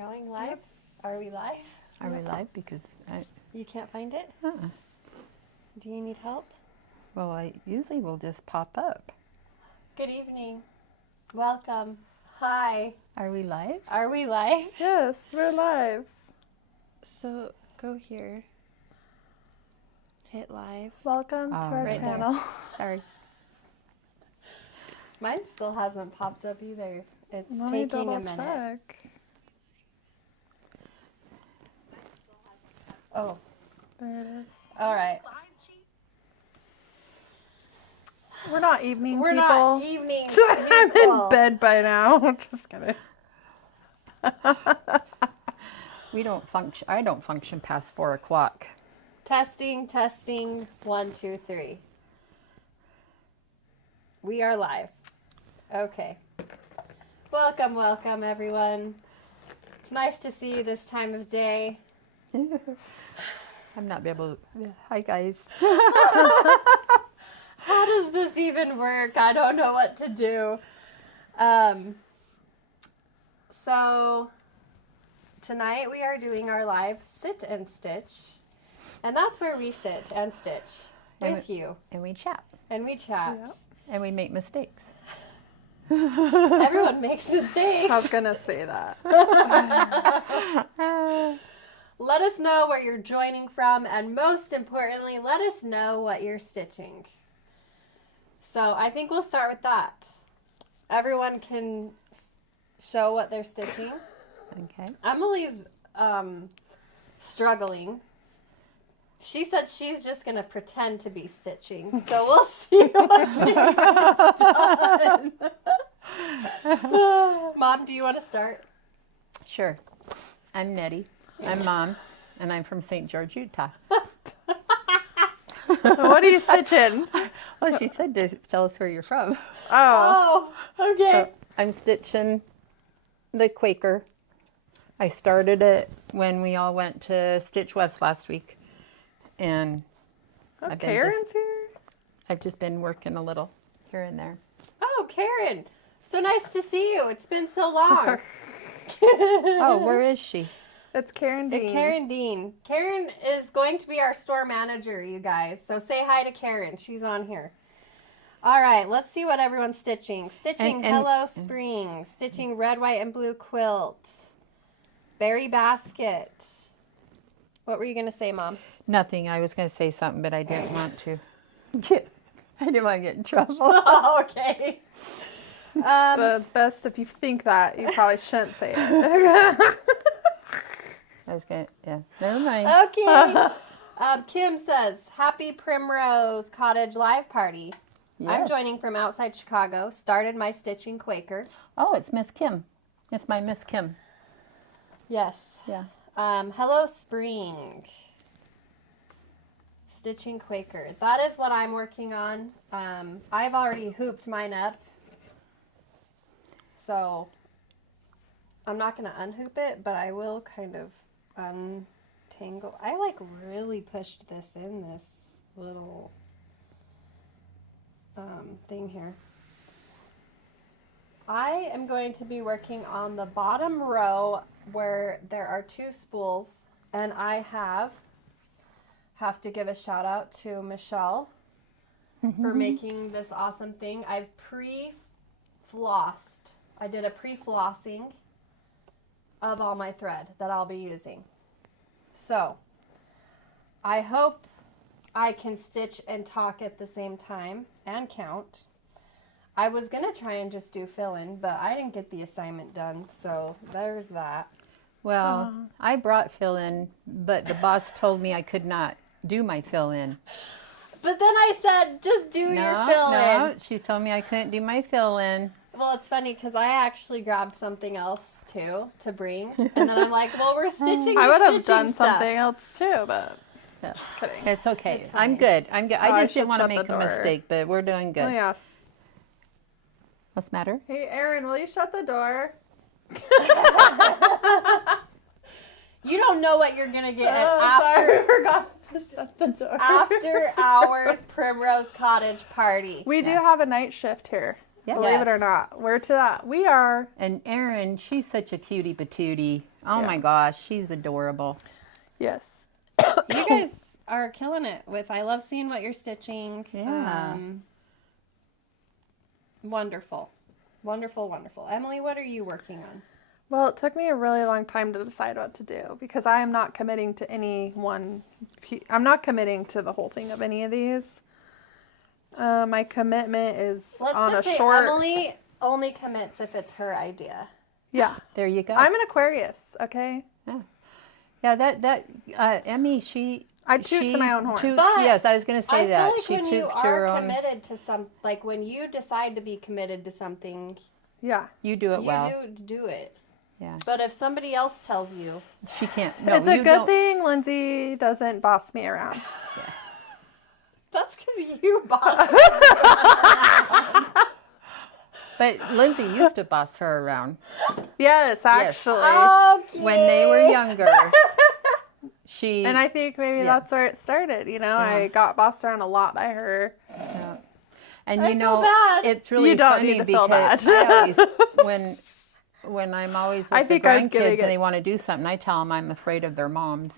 going live? Yep. Are we live? Are we live? Because you can't find it? Do you need help? Well, I usually will just pop up. Good evening. Welcome. Hi. Are we live? Are we live? Yes, we're live. So go here. Hit live. Welcome to our right channel. Sorry. Mine still hasn't popped up either. It's taking a minute. Check. Oh. There it is. All right. We're not evening We're people. not evening I'm people. in bed by now. Just kidding. We don't function. I don't function past 4 o'clock. Testing, testing. 1, 2, 3. We are live. Okay. Welcome, welcome, everyone. It's nice to see you this time of day. I'm not be able to. Hi, guys. How does this even work? I don't know what to do. So tonight we are doing our live sit and stitch. And that's where we sit and stitch with you. And we chat. And we chat. Yep. And we make mistakes. Everyone makes mistakes. I was going to say that. Let us know where you're joining from, and most importantly, let us know what you're stitching. So I think we'll start with that. Everyone can show what they're stitching. Okay. Emily's struggling. She said she's just going to pretend to be stitching, so we'll see what she has done. Mom, do you want to start? Sure. I'm Nettie. I'm Mom, and I'm from St. George, Utah. What are you stitching? Well, she said to tell us where you're from. Oh. Oh, okay. So I'm stitching the Quaker. I started it when we all went to Stitch West last week. And Karen's here? I've just been working a little here and there. Oh, Karen. So nice to see you. It's been so long. Oh, where is she? It's Karen Dean. Karen Dean. Karen is going to be our store manager, you guys. So say hi to Karen. She's on here. All right, let's see what everyone's stitching. Stitching Hello Spring. Stitching red, white, and blue quilt. Berry basket. What were you going to say, Mom? Nothing. I was going to say something, but I didn't want to. I didn't want to get in trouble. Oh, okay. But it's best if you think that. You probably shouldn't say it. I was going to, yeah. Never mind. Okay. Kim says, Happy Primrose Cottage Live Party. Yes. I'm joining from outside Chicago. Started my stitching Quaker. Oh, it's Miss Kim. It's my Miss Kim. Yes. Yeah. Hello Spring. Stitching Quaker. That is what I'm working on. I've already hooped mine up. So I'm not going to unhoop it, but I will kind of untangle. I like really pushed this in this little thing here. I am going to be working on the bottom row where there are 2 spools, and I have to give a shout out to Michelle for making this awesome thing. I've pre-flossed. I did a pre-flossing of all my thread that I'll be using. So I hope I can stitch and talk at the same time and count. I was going to try and just do fill-in, but I didn't get the assignment done, so there's that. Well, I brought fill-in, but the boss told me I could not do my fill-in. But then I said, just do your fill-in. No, she told me I couldn't do my fill-in. Well, it's funny because I actually grabbed something else, too, to bring. And then I'm like, well, we're stitching I would have done stuff. something else, too, but just kidding. It's okay. It's I'm fine. good. I'm good. I I just should didn't want to shut the make a door. mistake, but we're doing good. Oh, yes. What's the matter? Hey, Erin, will you shut the door? You don't know what you're going to get Sorry, I after, forgot to shut the door. after hours Primrose Cottage party. We do have a night shift here. Yeah. Believe it or Yes. not. We're to that. We are. And Erin, she's such a cutie patootie. Oh my gosh, she's adorable. Yes. You guys are killing it with, I love seeing what you're stitching. Yeah. Wonderful. Wonderful, wonderful. Emily, what are you working on? Well, it took me a really long time to decide what to do because I am not committing to any one. I'm not committing to the whole thing of any of these. My commitment is on a short. Emily only commits if it's her idea. Yeah. There you go. I'm an Aquarius, okay? Yeah, that Emmy, I toot to my own horn. But yes, I was going to say that. I feel like She when you toots to her are own. committed to like when you decide to be committed to something, Yeah. You do it well. you do it. Yeah. But if somebody else tells you, She can't. No, It's a you good don't. thing Lindsay doesn't boss me around. that's because you boss. But Lindsay used to boss her around Yes, actually. Okay. when they were younger. She And I think maybe that's where it started. You know, I got bossed around a lot by her. Yeah. And I you feel know, bad. it's really You don't funny need to feel because bad. I always, when I'm always with I the think I'm grandkids giving and it- they want to do something, I tell them I'm afraid of their moms.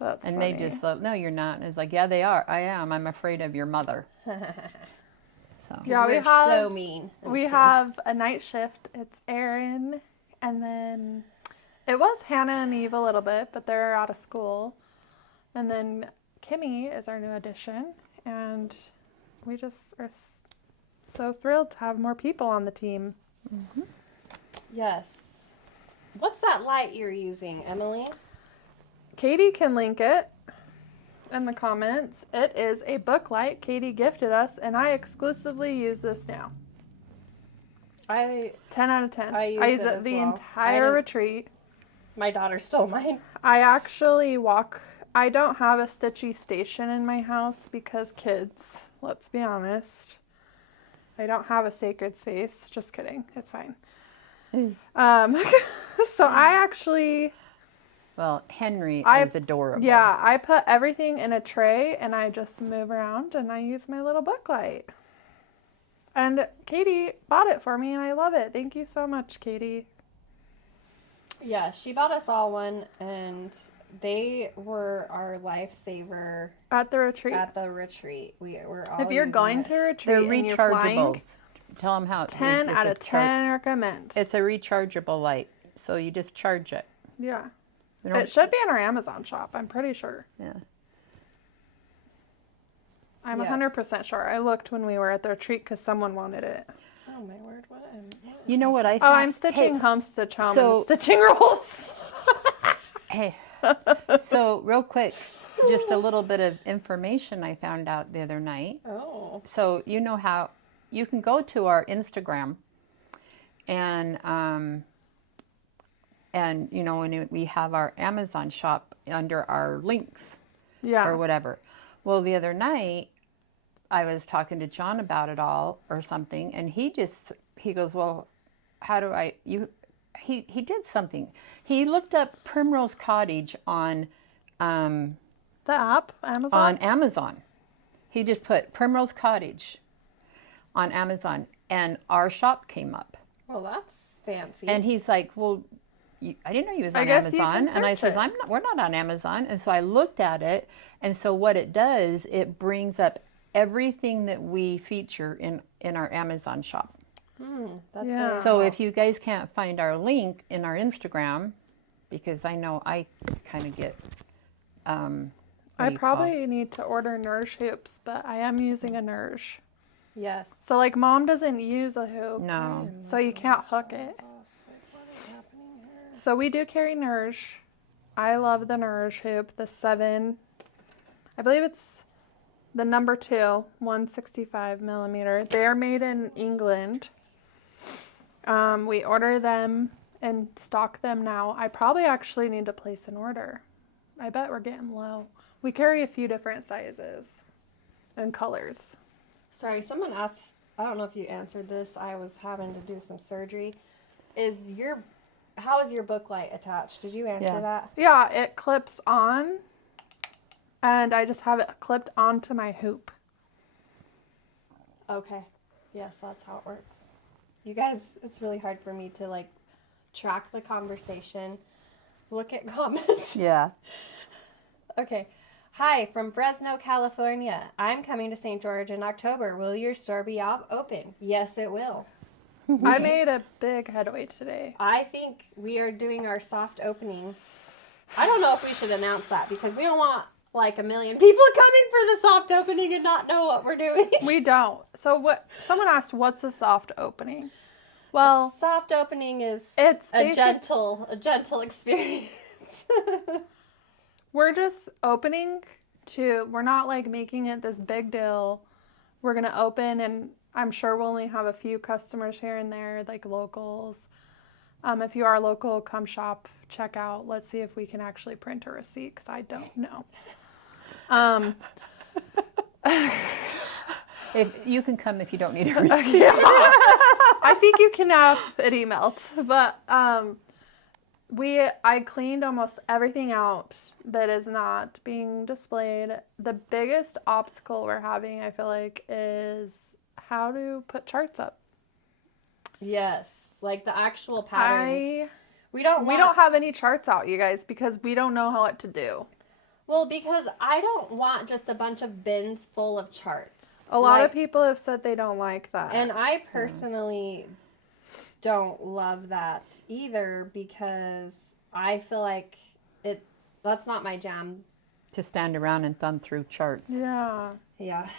That's And funny. they just go, no, you're not. And it's like, yeah, they are. I am. I'm afraid of your mother. So. Yeah, we We're have so mean. we have a night shift. It's Erin, and then it was Hannah and Eve a little bit, but they're out of school. And then Kimmy is our new addition, and we just are so thrilled to have more people on the team. Yes. What's that light you're using, Emily? Katie can link it in the comments. It is a book light Katie gifted us, and I exclusively use this now. 10 out of 10. I use use it it as the well. entire retreat. My daughter stole mine. I actually walk. I don't have a stitchy station in my house because kids, let's be honest. I don't have a sacred space. Just kidding. It's fine. So I actually, Well, Henry I- is adorable. yeah, I put everything in a tray and I just move around and I use my little book light. And Katie bought it for me and I love it. Thank you so much, Katie. Yeah, she bought us all one, and they were our lifesaver At the retreat. at the retreat. We were all If you're using going it. to a retreat They're and you're flying, rechargeables. Tell them how 10 it's out a of 10 recommend. It's a rechargeable light, so you just charge it. Yeah. They don't- It should be in our Amazon shop, I'm pretty sure. Yeah. I'm Yes. 100% sure. I looked when we were at the retreat because someone wanted it. Oh my word! What? You know what I Oh, thought? I'm stitching home stitch home so- and stitching rolls. Hey, so real quick, just a little bit of information I found out the other night. Oh. So you know how you can go to our Instagram and you know, when we have our Amazon shop under our links Yeah. or whatever. Well, the other night I was talking to John about it all or something, and he goes, well, how do he did something. He looked up Primrose Cottage on The app, Amazon. on Amazon. He just put Primrose Cottage on Amazon, and our shop came up. Well, that's fancy. And he's like, well, I didn't know you was I on guess you Amazon. can And I search says, it. we're not on Amazon. And so I looked at it. And so what it does, it brings up everything that we feature in our Amazon shop. That's Yeah. very So cool. if you guys can't find our link in our Instagram, because I know I kind of get, what I do you call it? probably need to order Nourish hoops, but I am using a Nourish. Yes. So, like, Mom doesn't use a hoop. No. So you can't hook it. So we do carry Nourish. I love the Nourish hoop, the 7. I believe it's the number 2, 165 millimeter. They are made in England. We order them and stock them now. I probably actually need to place an order. I bet we're getting low. We carry a few different sizes and colors. Sorry, someone asked. I don't know if you answered this. I was having to do some surgery. How is your book light attached? Did you answer Yeah. that? Yeah, it clips on, and I just have it clipped onto my hoop. Okay. Yes, that's how it works. You guys, it's really hard for me to like track the conversation, look at comments. Yeah. Okay. Hi, from Fresno, California. I'm coming to St. George in October. Will your store be open? Yes, it will. I made a big headway today. I think we are doing our soft opening. I don't know if we should announce that because we don't want like 1 million people coming for the soft opening and not know what we're doing. We don't. So what? Someone asked, "What's a soft opening?" Well, soft opening is it's a gentle experience. We're just opening we're not like making it this big deal. We're going to open, and I'm sure we'll only have a few customers here and there, like locals. If you are local, come shop, check out. Let's see if we can actually print a receipt, because I don't know. If you can come if you don't need a receipt. Yeah. I think you can have it emailed. But I cleaned almost everything out that is not being displayed. The biggest obstacle we're having, I feel like, is how to put charts up. Yes, like the actual patterns. We don't have any charts out, you guys, because we don't know what to do. Well, because I don't want just a bunch of bins full of charts. A lot of people have said they don't like that. And I personally don't love that either, because I feel like that's not my jam. To stand around and thumb through charts. Yeah. Yeah.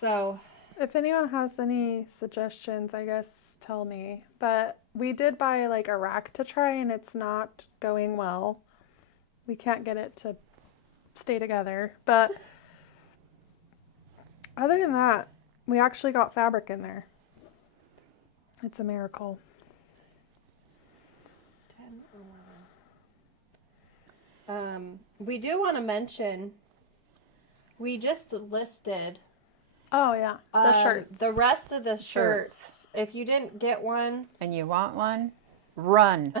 So if anyone has any suggestions, I guess tell me. But we did buy like a rack to try, and it's not going well. We can't get it to stay together. But other than that, we actually got fabric in there. It's a miracle. 10, 11. We do want to mention, we just listed Oh yeah, the shirts. the rest of the shirts. If you didn't get one And you want one? Run.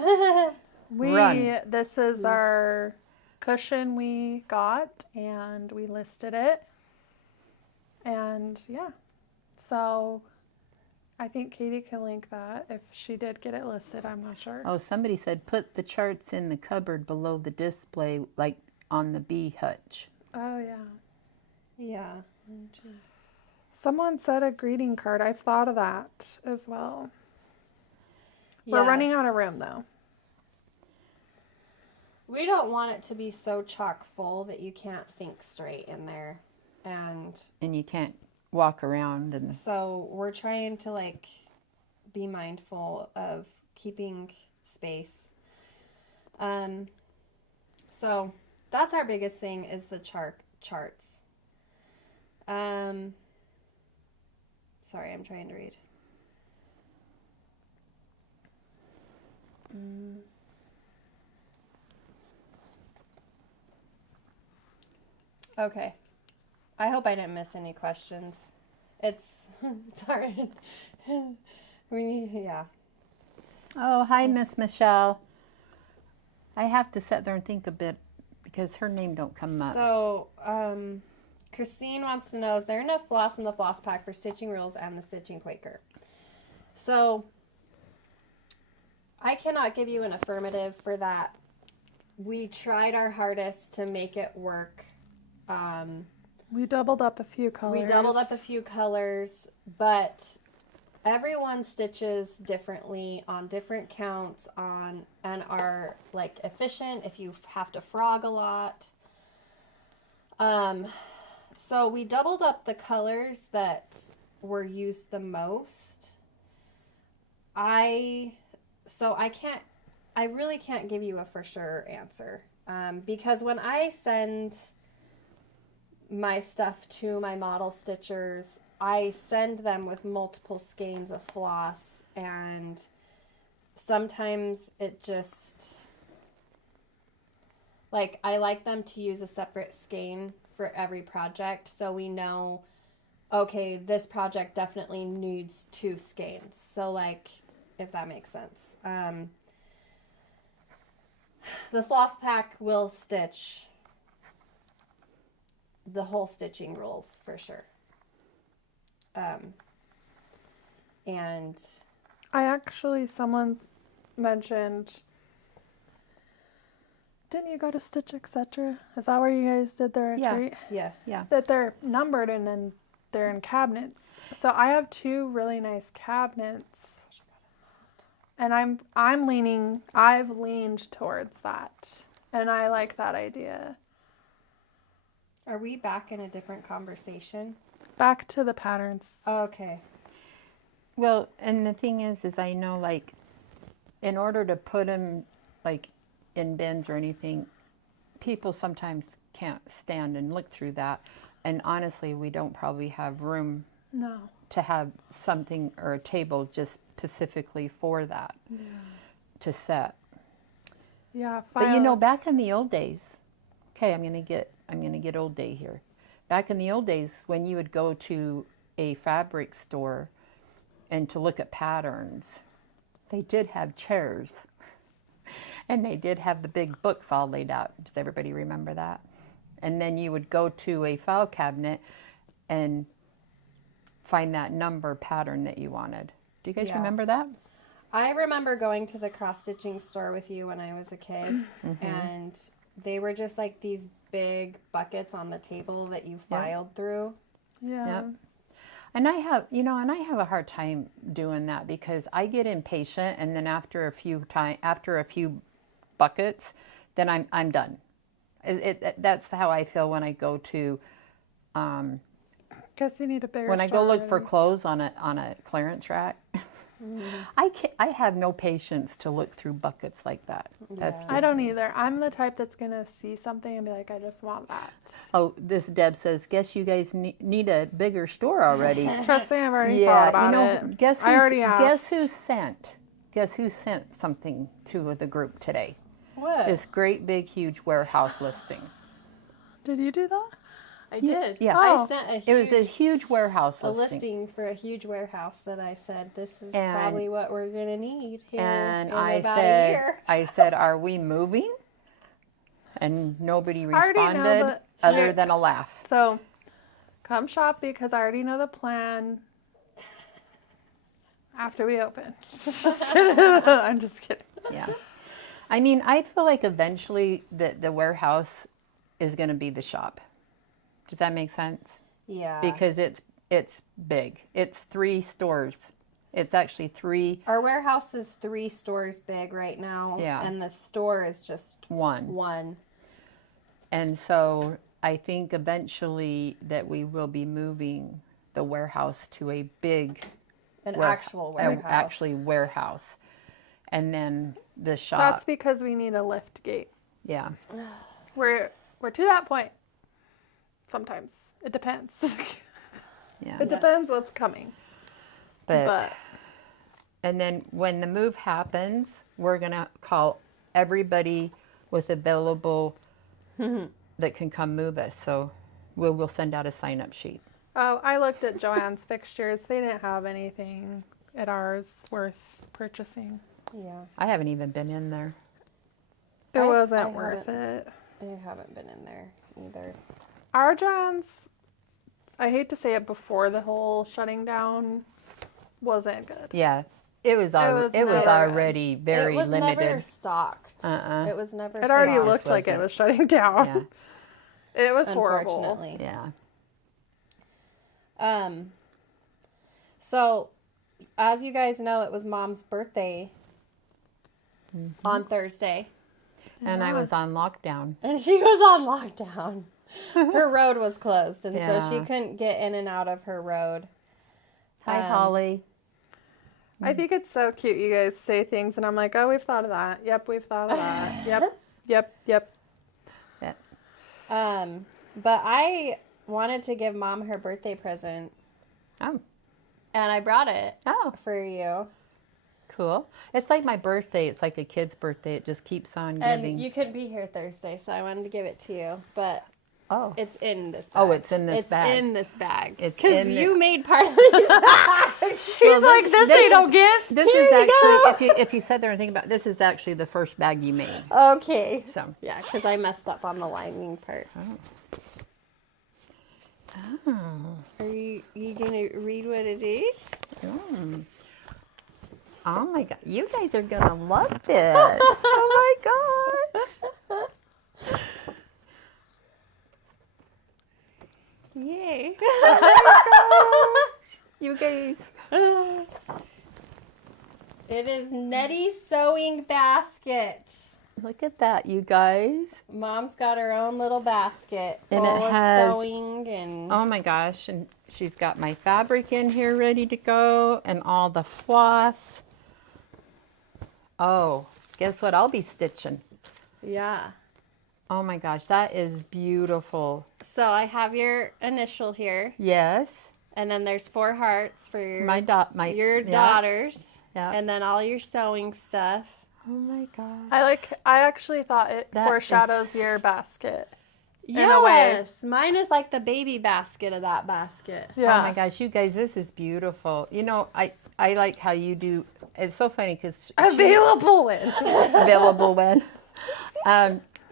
Run. This is our cushion we got, and we listed it. And yeah, so I think Katie can link that if she did get it listed. I'm not sure. Oh, somebody said put the charts in the cupboard below the display, like on the bee hutch. Oh yeah. Yeah. Someone said a greeting card. I've thought of that as well. We're running out of room though. We don't want it to be so chock full that you can't think straight in there. And you can't walk around. And so we're trying to like be mindful of keeping space. So that's our biggest thing, is the charts. Sorry, I'm trying to read. Okay. I hope I didn't miss any questions. It's hard. Yeah. oh, hi, Miss Michelle. I have to sit there and think a bit because her name don't come up. So, Christine wants to know, is there enough floss in the floss pack for stitching rules and the stitching Quaker? So, I cannot give you an affirmative for that. We tried our hardest to make it work. We doubled up a few colors. But everyone stitches differently on different counts and are like efficient if you have to frog a lot. So we doubled up the colors that were used the most. I really can't give you a for sure answer, because when I send my stuff to my model stitchers, I send them with multiple skeins of floss, and sometimes it just, like, I like them to use a separate skein for every project, so we know, okay, this project definitely needs 2 skeins. So, like, if that makes sense. The floss pack will stitch the whole stitching rules for sure. And someone mentioned, didn't you go to Stitch Etc.? Is that where you guys did the retreat? Yes. Yeah. That they're numbered and then they're in cabinets. So I have 2 really nice cabinets. And I've leaned towards that. And I like that idea. Are we back in a different conversation? Back to the patterns. Okay. Well, and the thing is I know, like, in order to put them, like, in bins or anything, people sometimes can't stand and look through that. And honestly, we don't probably have room No. to have something or a table just specifically for that to set. Yeah. But you know, back in the old days, okay, I'm gonna get old day here. Back in the old days, when you would go to a fabric store and to look at patterns, they did have chairs. And they did have the big books all laid out. Does everybody remember that? And then you would go to a file cabinet and find that number pattern that you wanted. Do you guys remember that? I remember going to the cross-stitching store with you when I was a kid, and they were just like these big buckets on the table that you filed through. Yeah. Yep. And I have, I have a hard time doing that because I get impatient, and then after a few buckets, then I'm done. That's how I feel when I go to. Guess you need a bigger. When I go look for clothes on a clearance rack, I have no patience to look through buckets like that. That's just I don't either. I'm the type that's gonna see something and be like, I just want that. Oh, this Deb says, guess you guys need a bigger store already. Trust me, I've already thought about it. Guess I already asked. Guess who sent something to the group today? What? This great big huge warehouse listing. Did you do that? I did. Yeah. I sent It was a huge warehouse a listing. listing for a huge warehouse that I said, this is And- probably what we're going to need here And in I about a year. said, are we moving? And nobody already know responded other than a laugh. So, come shop because I already know the plan. After we open. I'm just kidding. Yeah. I mean, I feel like eventually the warehouse is going to be the shop. Does that make sense? Yeah. Because it's big. It's 3 stores. It's actually 3. Our warehouse is 3 stores big right now. Yeah. And the store is just 1. one. And so I think eventually that we will be moving the warehouse to a big Actual warehouse. Actually warehouse. And then the shop. That's because we need a lift gate. Yeah. We're to that point. Sometimes. It depends. Yeah. It depends what's coming. But and then when the move happens, we're going to call everybody with available that can come move us. So we'll send out a sign-up sheet. oh, I looked at Joanne's fixtures. They didn't have anything at ours worth purchasing. Yeah. I haven't even been in there. It I wasn't worth it. I haven't been in there either. Our John's, I hate to say it, before the whole shutting down, wasn't good. Yeah. It was never already very it was limited. never stocked. Uh-uh. It was never It already stocked. looked like it wasn't. was shutting down. Yeah. It was horrible. Unfortunately. Yeah. So, as you guys know, it was Mom's birthday on Thursday. And I was on lockdown. And she was on lockdown. Her road was closed, and so she Yeah. couldn't get in and out of her road. Hi, Holly. I think it's so cute you guys say things and I'm like, oh, we've thought of that. Yep, we've thought of that. Yep. Yeah. But I wanted to give Mom her birthday present, Oh. and I brought it Oh, for you. cool. It's like my birthday. It's like a kid's birthday. It just keeps on giving. And you couldn't be here Thursday, so I wanted to give it to you. But Oh. it's in this bag. Oh, it's in this bag. It's in this bag. It's Because in you the- made part of these bags. She's like, this ain't no gift. This Here is you go. actually, if you sit there and think about it, this is actually the first bag you made. Okay. So. Yeah, because I messed up on the lining part. Oh. Are you going to read what it is? Mm. Oh my God, you guys are gonna love this. Oh my gosh. Yay. Oh my gosh. You guys. It is Nettie's sewing basket. Look at that, you guys. Mom's got her own little basket And full it of has- sewing and Oh my gosh, and she's got my fabric in here ready to go and all the floss. Oh, guess what I'll be stitching? yeah. Oh my gosh, that is beautiful. So I have your initial here, Yes. and then there's 4 hearts for your My your yeah, daughters, Yeah. and then all your sewing stuff. Oh my gosh. I actually thought it That foreshadows is- your basket. Yes, a way. mine is like the baby basket of that basket. Yeah. Oh my gosh, you guys, this is beautiful. You know, I like how you do. It's so funny because Available in. available when.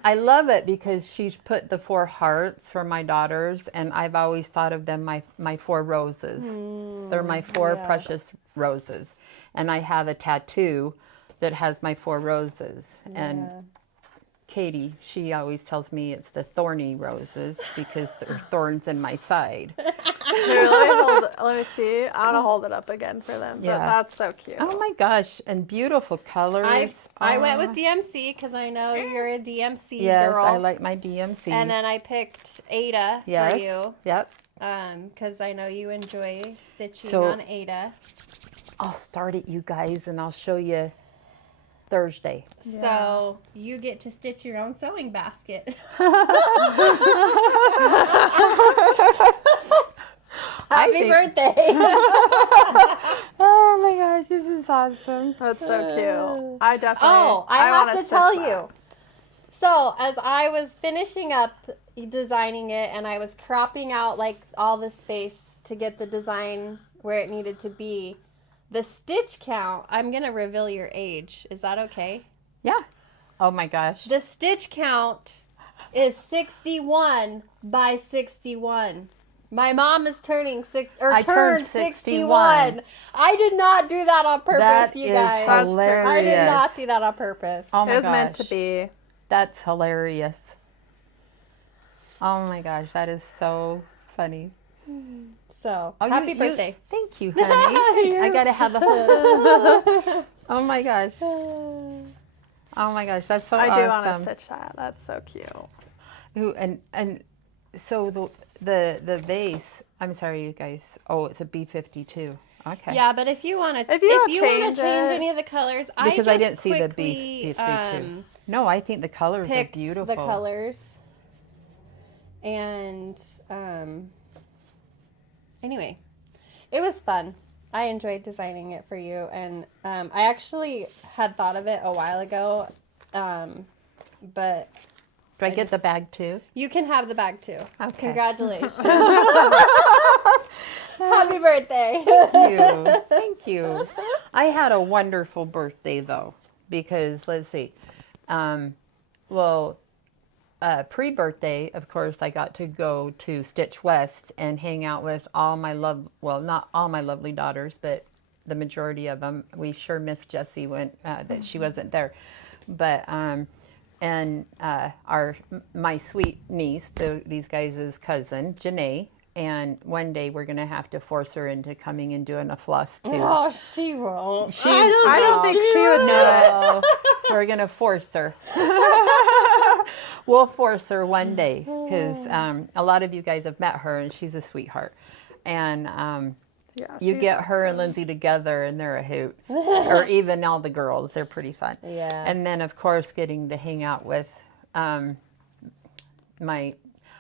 I love it because she's put the 4 hearts for my daughters, and I've always thought of them my 4 roses. They're my 4 yeah. precious roses, and I have a tattoo that has my 4 roses. And Katie, she always tells me it's the thorny roses because there are thorns in my side. Here, let me see. I want to hold it up again for them. But Yeah. that's so cute. Oh my gosh, and beautiful colors. I went with Aw. DMC because I know you're a DMC Yes, girl. I like my DMC. And then I picked Ada yes. for you Yep. because I know you enjoy stitching So- on Ada. I'll start it, you guys, and I'll show you Thursday. So you get to stitch your own sewing basket. Happy think- birthday! Oh my gosh, this is awesome. That's so cute. I definitely. Oh, I wanna have to stitch tell that. you. So, as I was finishing up designing it and I was cropping out like all the space to get the design where it needed to be, the stitch count, I'm going to reveal your age. Is that okay? Yeah. Oh my gosh. The stitch count is 61 by 61. My mom is turning I turned turned 61. 61. I did not do that on purpose, That you is guys. hilarious. I did not do that on purpose. Oh It my was gosh. meant to be. That's hilarious. Oh my gosh, that is so funny. So, Oh, happy birthday. Thank you, honey. I gotta have a hug. Oh my gosh. Oh my gosh, that's so I awesome. do want to stitch that. That's so cute. Ooh, and so the vase. I'm sorry, you guys. Oh, it's a B52. Okay. Yeah, but if you want to, If you want change to change it- any of the colors, Because I I just didn't see the quickly, B52. No, I think the colors are picked beautiful. the colors, and anyway, it was fun. I enjoyed designing it for you, and I actually had thought of it a while ago, but Do I get the just- bag too? you can have the bag too. Okay. Congratulations. Happy birthday. Thank you. Thank you. I had a wonderful birthday though, because let's see. Pre-birthday, of course, I got to go to Stitch West and hang out with all my not all my lovely daughters, but the majority of them. We sure missed Jessie when that she wasn't there, but my sweet niece, these guys' cousin, Janae. And one day we're gonna have to force her into coming and doing a floss too. Oh, she won't. I don't think she would do it. No, we're gonna force her. We'll force her one day because a lot of you guys have met her and she's a sweetheart. And Yeah, you she's get her and Lindsay together and they're a hoot. Or even all the girls, they're pretty fun. Yeah. And then of course getting to hang out with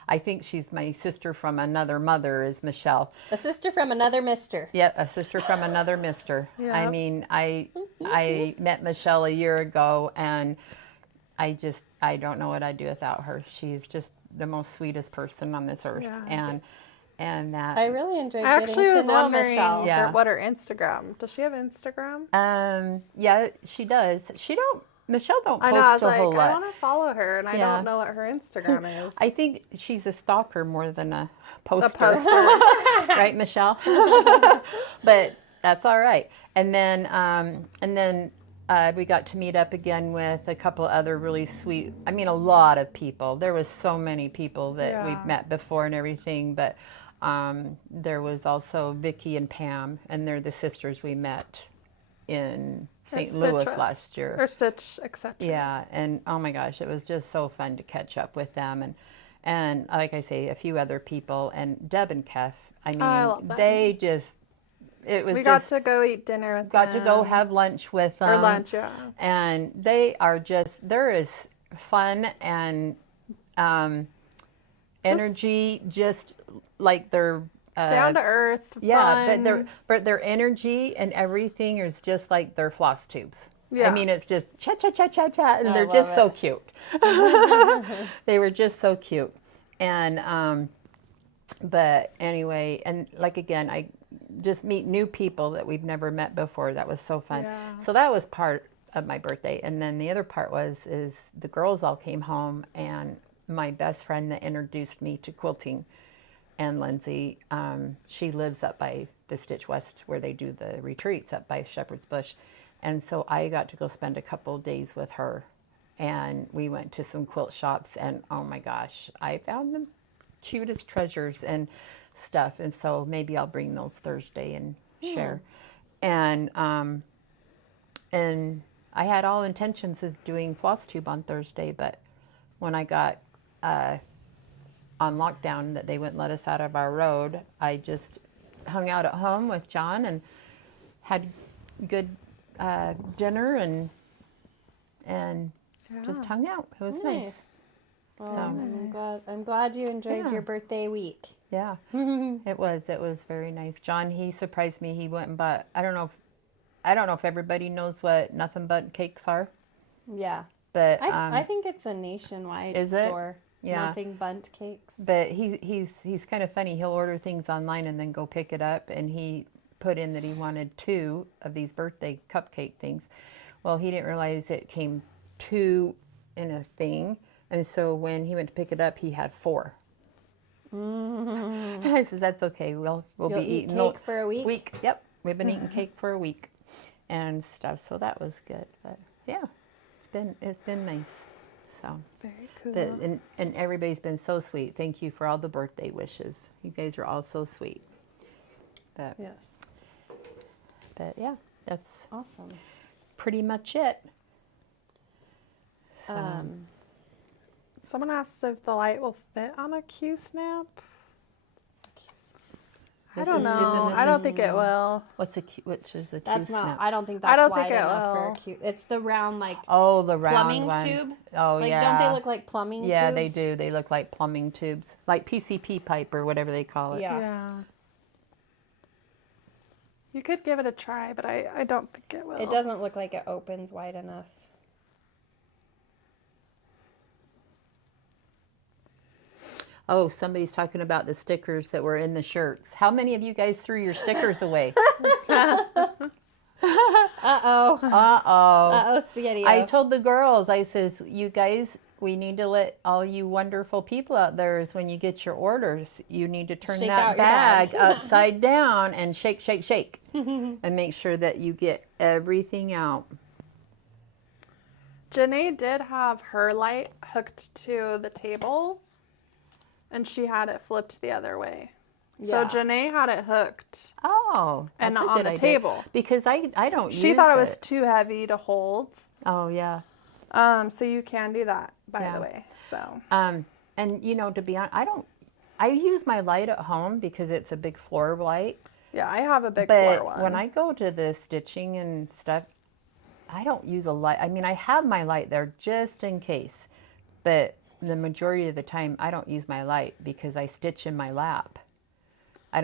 I think she's my sister from another mother is Michelle. A sister from another mister. Yep, a sister from another mister. I Yep. mean, I met Michelle a year ago, and I don't know what I'd do without her. She's just the most sweetest person on this earth, Yeah. and that. I really enjoyed I getting actually to was know wondering Michelle. Yeah. what her Instagram. Does she have Instagram? Yeah, she does. Michelle don't I know. I was post a like, whole I lot. want to follow her, and I Yeah. don't know what her Instagram is. I think she's a stalker more than a The poster. poster. Right, Michelle? But That's all right. And then we got to meet up again with a couple other really sweet, I mean, a lot of people. There was so many people that we've met before and everything, but there was also Vicky and Pam, and they're the sisters we met in St. Louis last year. Or Stitch, etc. Yeah, and oh my gosh, it was just so fun to catch up with them, and like I say, a few other people, and Deb and Kef. I mean, they just, it was. We got to go eat dinner with them. Got to go have lunch with them. Or lunch, yeah. And they are just, there is fun and energy, just like they're down to earth. Yeah, fun. but their energy and everything is just like their floss tubes. Yeah. I mean, it's just chat, chat, chat, chat, chat, and they're just so cute. They were just so cute. And, but anyway, and like again, I just meet new people that we've never met before. That was so fun. Yeah. So that was part of my birthday. And then the other part is the girls all came home, and my best friend that introduced me to quilting, and Lindsay, she lives up by the Stitch West where they do the retreats up by Shepherd's Bush. And so I got to go spend a couple of days with her, and we went to some quilt shops, and oh my gosh, I found the cutest treasures and stuff. And so maybe I'll bring those Thursday and share. And I had all intentions of doing floss tube on Thursday, but when I got on lockdown that they wouldn't let us out of our road, I just hung out at home with John and had good dinner and just hung out. It was nice. Well, So I'm glad you enjoyed your birthday week. yeah, it was very nice. John, he surprised me. He went and bought, I don't know if everybody knows what nothing but cakes are. Yeah. But I think it's a nationwide store. Yeah. Nothing Bundt cakes. But he's kind of funny. He'll order things online and then go pick it up. And he put in that he wanted 2 of these birthday cupcake things. Well, he didn't realize it came 2 in a thing. And so when he went to pick it up, he had 4. I said, that's okay. We'll be eating cake for a week. Yep. We've been eating cake for a week and stuff. So that was good. But yeah, it's been nice. So Very cool. but, and everybody's been so sweet. Thank you for all the birthday wishes. You guys are all so sweet. But Yes. but yeah, that's Awesome. pretty much it. So, Someone asked if the light will fit on a Q-snap. I don't know. I don't think it will. which is a That's Q-snap? not. I don't think that's I don't wide think it enough for will. a cute. It's the round Oh, the round plumbing one. tube. Oh, Like, yeah. don't they look like plumbing Yeah, tubes? they do. They look like plumbing tubes, like PCP pipe or whatever they call it. Yeah. Yeah. You could give it a try, but I don't think it will. It doesn't look like it opens wide enough. Oh, somebody's talking about the stickers that were in the shirts. How many of you guys threw your stickers away? Uh-oh. Uh-oh. Spaghetti. I told the girls, I says, you guys, we need to let all you wonderful people out there is when you get your orders, you need to turn Shake that out your bag bag. upside down and shake, shake, shake. And make sure that you get everything out. Janae did have her light hooked to the table, and she had it flipped the other way. Yeah. So Janae had it hooked Oh, that's and a on good the idea. table. Because I don't use She thought it was it. too heavy to hold. Oh, yeah. So you can do that, by Yeah. the way. So And you know, to be honest, I use my light at home because it's a big floor light. yeah, I have a big But floor one. when I go to the stitching and stuff, I don't use a light. I mean, I have my light there just in case. But the majority of the time, I don't use my light because I stitch in my lap. It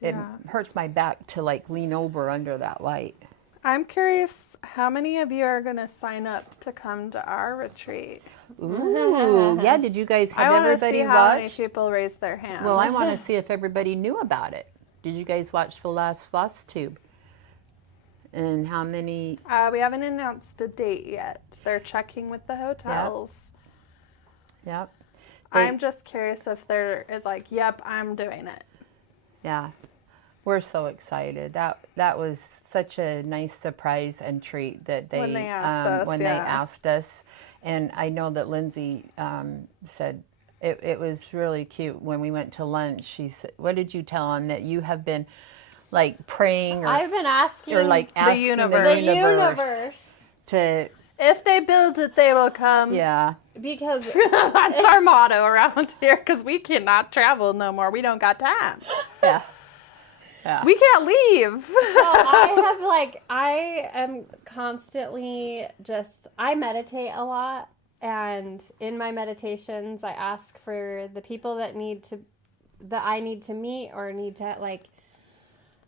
Yeah. hurts my back to like lean over under that light. I'm curious, how many of you are going to sign up to come to our retreat? Ooh, yeah. Did you guys I have want to everybody see how many watch? people raise their hands. Well, I want to see if everybody knew about it. Did you guys watch the last Floss Tube? And how many? We haven't announced a date yet. They're checking with the hotels. Yep. I'm just curious if there is like, yep, I'm doing it. Yeah. We're so excited. That was such a nice surprise and treat that they When they asked us, and I know that Lindsay said it was really cute when we went to lunch. She said, "What did you tell them that you have been like praying or I've been asking, or like asking universe. the universe to if they build it, they will come. yeah." because That's our motto around here because we cannot travel no more. We don't got time. Yeah. Yeah. We can't leave. So I am constantly I meditate a lot, and in my meditations I ask for the people that I need to meet or need to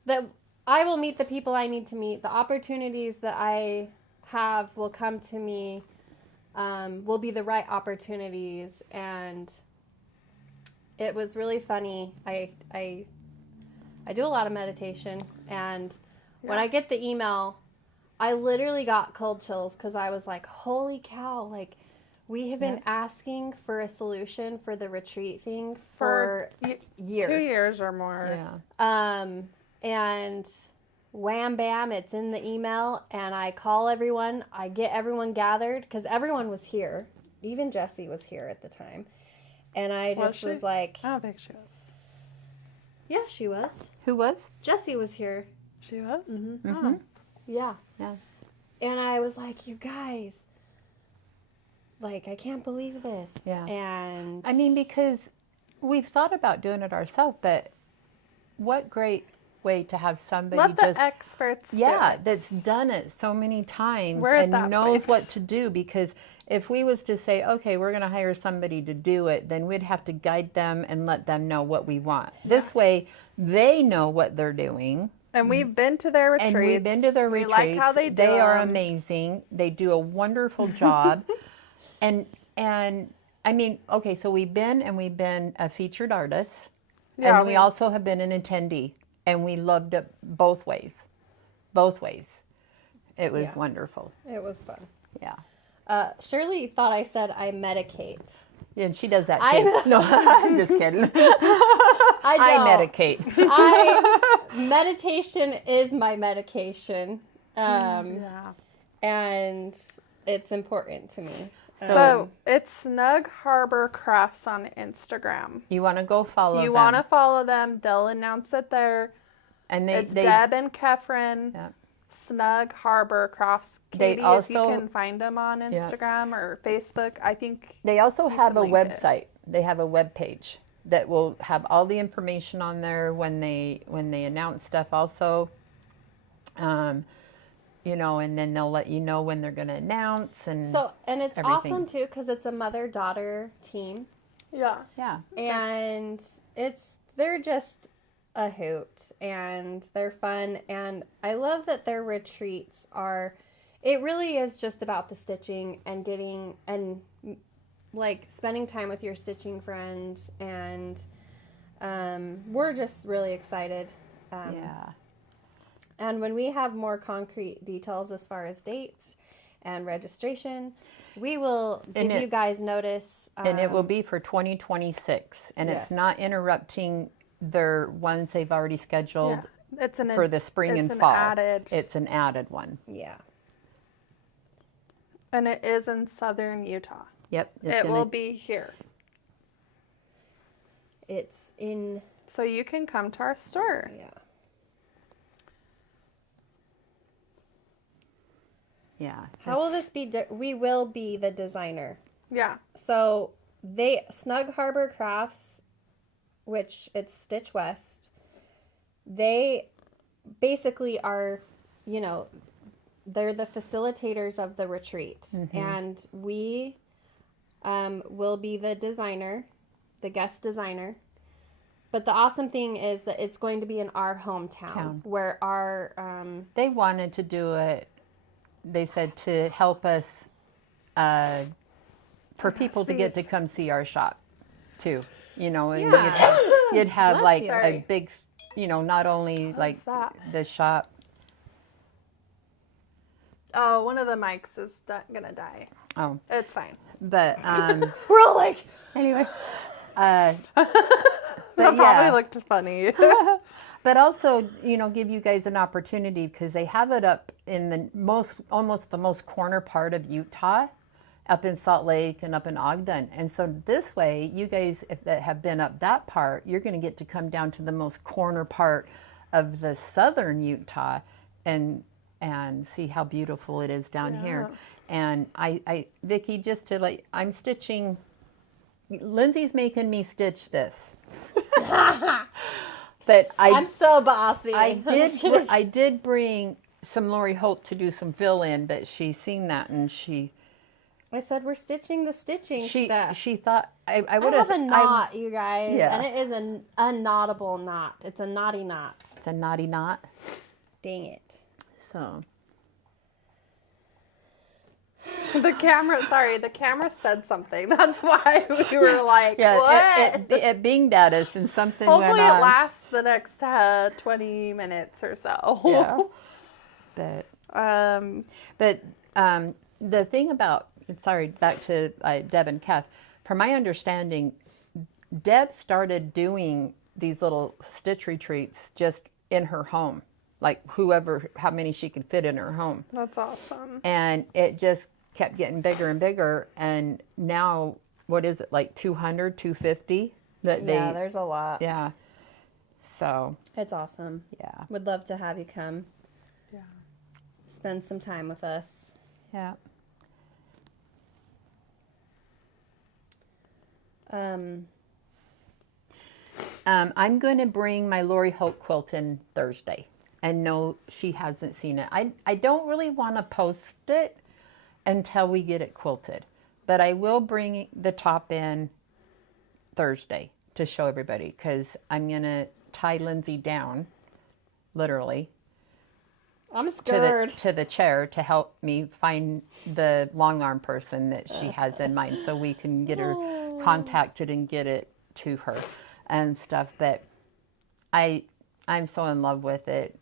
that I will meet the people I need to meet. The opportunities that I have will come to me, will be the right opportunities. And it was really funny. I do a lot of meditation, and when I get the email, I literally got cold chills because I was like, holy cow, like we have been asking for a solution for the retreat thing for years. 2 years or more. Yeah. And wham bam, it's in the email, and I call everyone, I get everyone gathered because everyone was here. Even Jessie was here at the time. And I just was like, I don't think she was. yeah, she was. Who was? Jessie was here. She was? Mm-hmm. Mm-hmm. Yeah. Yeah. And I was like, you guys, like, I can't believe this. Yeah. And I mean, because we've thought about doing it ourselves, but what great way to have somebody Let the experts do it. that's done it so many times We're at and that knows point. what to do. Because if we was to say, okay, we're going to hire somebody to do it, then we'd have to guide them and let them know what we want. This way, they know what they're doing. And we've been to their retreats. And we've been to their retreats. We like how they do They are them. amazing. They do a wonderful job. and I mean, okay, so we've been a featured artist. Yeah, and we also have been an attendee. And we loved it both ways. Both ways. It was wonderful. it was fun. Yeah. Shirley thought I said I medicate. And she does that too. No, I'm just kidding. I don't. medicate. Meditation is my medication. Yeah. And it's important to me. So it's Snug Harbor Crafts on Instagram. You want to go follow them. You want to follow them. They'll announce it there. And It's Deb and Kefren. Yeah. Snug Harbor Crafts. They Katie, if also- you can find them on Instagram or Facebook, I think. They also have a link it. website. They have a web page that will have all the information on there when they announce stuff also. You know, and then they'll let you know when they're going to announce and And it's everything. awesome too because it's a mother-daughter team. Yeah. yeah. And they're just a hoot, and they're fun, and I love that their retreats it really is just about the stitching and spending time with your stitching friends, and we're just really excited. Yeah. And when we have more concrete details as far as dates and registration, we will give you guys notice. And it will be for 2026. And Yes. it's not interrupting their ones they've already scheduled Yeah. It's for the spring and an fall. Added, It's an added one. Yeah. and it is in southern Utah. Yep. It will be here. It's in, So you can come to our store. yeah. Yeah. How will this be? We will be the designer. Yeah. So Snug Harbor Crafts, which it's Stitch West, they basically are, they're the facilitators of the retreat. Mm-hmm. And we will be the designer, the guest designer. But the awesome thing is that it's going to be in our hometown where our... They wanted to do it, they said, to help us, for people to get to come see our shop, too. And you'd have like a big, not only like that? the shop. Oh, one of the mics is gonna die. Oh, It's fine. but We're all like... anyway, That but probably yeah, looked funny. But also, give you guys an opportunity because they have it up in almost the most corner part of Utah, up in Salt Lake and up in Ogden. And so this way, you guys, if that have been up that part, you're going to get to come down to the most corner part of the southern Utah and see how beautiful it is down here. And Vicki, just to I'm stitching, Lindsay's making me stitch this. But I'm so bossy. I did bring some Lori Holt to do some fill-in, but she's seen that and I said we're stitching the stitching stuff. She thought I would have a knot, you guys, Yeah. and it is an unknottable knot. It's a knotty knot. It's a knotty knot. Dang it. So The camera said something. That's why we were like, yeah, what? it binged at us and something Hopefully went on. it lasts the next 20 minutes or so. Yeah. But The thing about, sorry, back to Deb and Kath, from my understanding, Deb started doing these little stitch retreats just in her home, like how many she could fit in her home. that's awesome. And it just kept getting bigger and bigger. And now, what is it, like 200, 250? There's a lot. Yeah. So. It's awesome. Yeah. Would love to have you come. Yeah. Spend some time with us. Yeah. I'm going to bring my Lori Holt quilt in Thursday. And no, she hasn't seen it. I don't really want to post it until we get it quilted. But I will bring the top in Thursday to show everybody because I'm going to tie Lindsay down, literally, I'm scared. to the chair to help me find the long arm person that she has in mind so we can get her contacted and get it to her and stuff. But I'm so in love with it.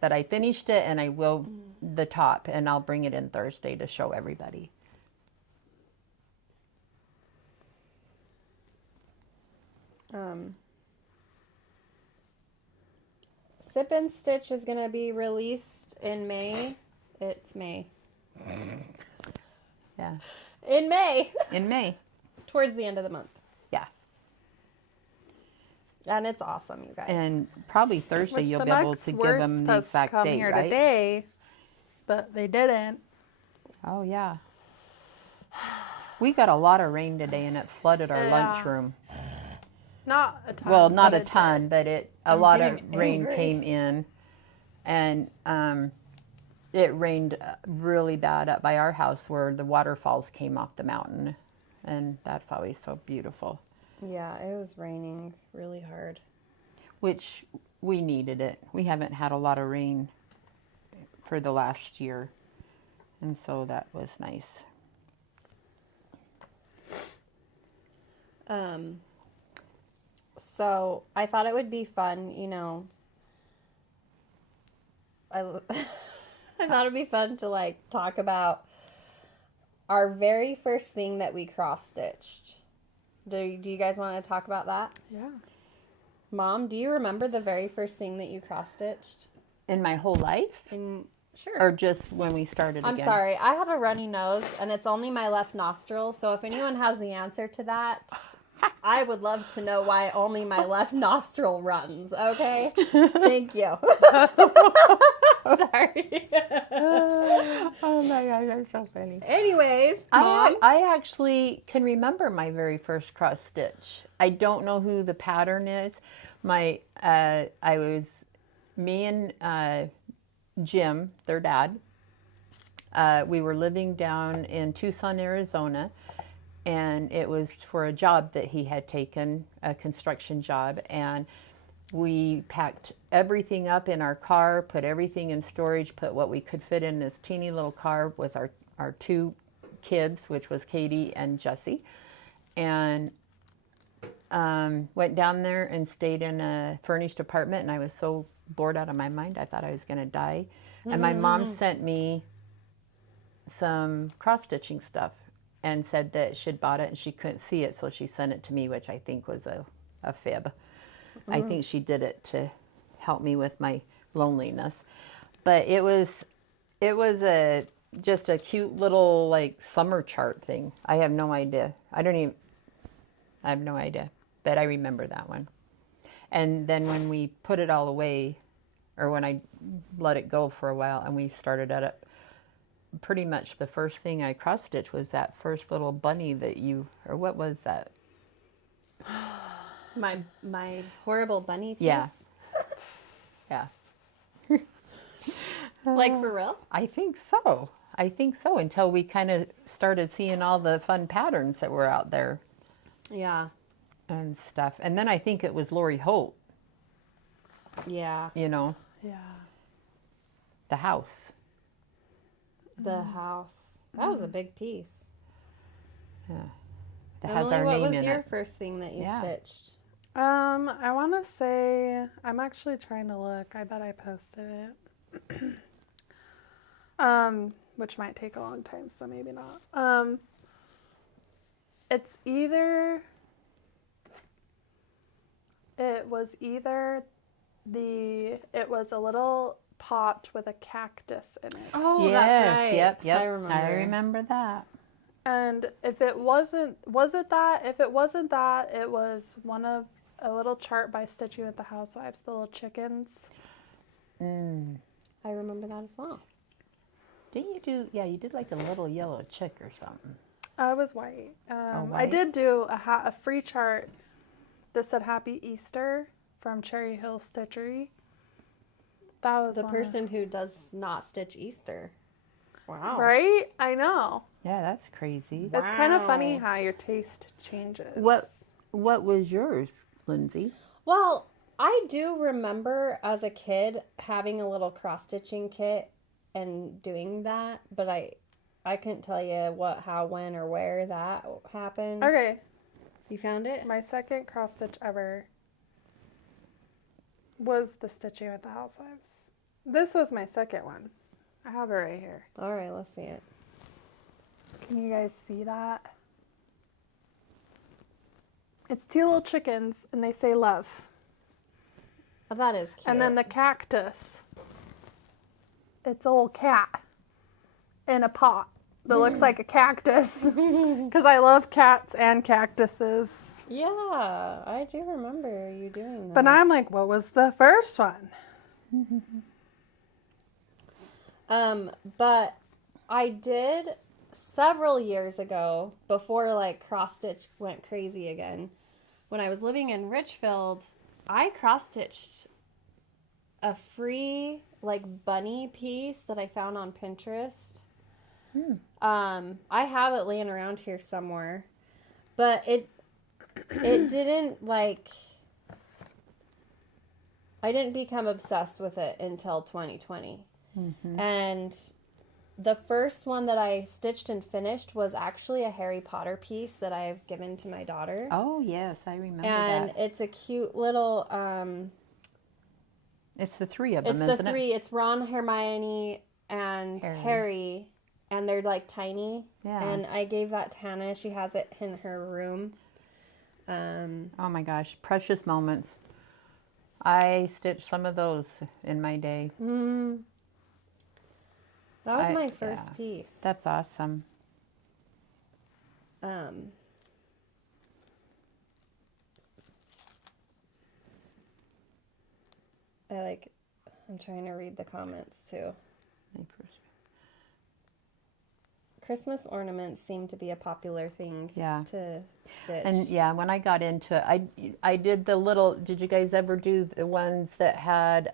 But I finished it and I will the top and I'll bring it in Thursday to show everybody. Sip and Stitch is going to be released in May. It's May. Yeah. In May. In May. Towards the end of the month. Yeah. And it's awesome, you guys. And probably Thursday you'll be able to give them the exact come date, here right? today, but they didn't. Oh, yeah. We got a lot of rain today and it flooded our lunchroom. Not a ton. Well, not a ton, but a lot of getting rain angry. came in. And it rained really bad up by our house where the waterfalls came off the mountain. And that's always so beautiful. Yeah, it was raining really hard. Which we needed it. We haven't had a lot of rain for the last year. And so that was nice. So I thought it would be fun, I thought it'd be fun to talk about our very first thing that we cross stitched. Do you guys want to talk about that? Yeah. Mom, do you remember the very first thing that you cross stitched? In my whole life? Sure. Or just when we started I'm again? sorry. I have a runny nose and it's only my left nostril. So if anyone has the answer to that, I would love to know why only my left nostril runs. Okay? Thank you. Sorry. Oh my gosh, that's so funny. Anyways, Mom. I actually can remember my very first cross stitch. I don't know who the pattern is. Me and Jim, their dad, we were living down in Tucson, Arizona, and it was for a job that he had taken, a construction job, and we packed everything up in our car, put everything in storage, put what we could fit in this teeny little car with our two kids, which was Katie and Jesse, and went down there and stayed in a furnished apartment, and I was so bored out of my mind, I thought I was going to die. And my mom sent me some cross-stitching stuff and said that she'd bought it and she couldn't see it, so she sent it to me, which I think was a fib. I think she did it to help me with my loneliness. But it was just a cute little like summer chart thing. I have no idea. I have no idea, but I remember that one. And then when we put it all away, or when I let it go for a while and we started at it, pretty much the first thing I cross stitched was that first little bunny that or what was that? My horrible bunny piece? Yeah. Yeah. Like for real? I think so. Until we kind of started seeing all the fun patterns that were out there Yeah. and stuff. And then I think it was Lori Holt, Yeah. you know, Yeah. the house. The house. That was a big piece. Yeah. That has Emily, our name what was in your it. first thing that you Yeah. stitched? I want to say, I'm actually trying to look. I bet I posted it. Which might take a long time, so maybe not. It's either, it was a little pot with a cactus in it. Oh, Yes, that's right. yep. I remember. I remember that. And if it wasn't, was it that? If it wasn't that, it was a little chart by Stitching with the Housewives, the little chickens. I remember that as well. Didn't you do, you did like a little yellow chick or something. It was white. I white? did do a free chart that said Happy Easter from Cherry Hill Stitchery. That was The one person who does not stitch Easter. Wow. right? I know. Yeah, that's crazy. It's kind of funny Wow. how your taste changes. What was yours, Lindsay? Well, I do remember as a kid having a little cross stitching kit and doing that, but I couldn't tell you what, how, when, or where that happened. Okay, You found it? my second cross stitch ever was the Stitching with the Housewives. This was my second one. I have it right here. All right, let's see it. Can you guys see that? It's two little chickens and they say love. Oh, that is cute. And then the cactus. It's a little cat in a pot that looks like a cactus. Because I love cats and cactuses. Yeah, I do remember you doing that. But I'm like, what was the first one? But I did several years ago, before like cross stitch went crazy again, when I was living in Richfield, I cross stitched a free like bunny piece that I found on Pinterest. I have it laying around here somewhere, but it didn't like, I didn't become obsessed with it until 2020. And the first one that I stitched and finished was actually a Harry Potter piece that I've given to my daughter. Oh, yes, I remember And that. it's a cute little, It's the three of them, it's isn't the three. It's Ron, Hermione, and Harry. And they're like tiny. Yeah. And I gave that to Hannah. She has it in her room. Oh my gosh, precious moments. I stitched some of those in my day. That was my first yeah. piece. That's awesome. I'm trying to read the comments too. My first. Christmas ornaments seem to be a popular thing Yeah. to stitch. And yeah, when I got into it, I did the little, did you guys ever do the ones that had,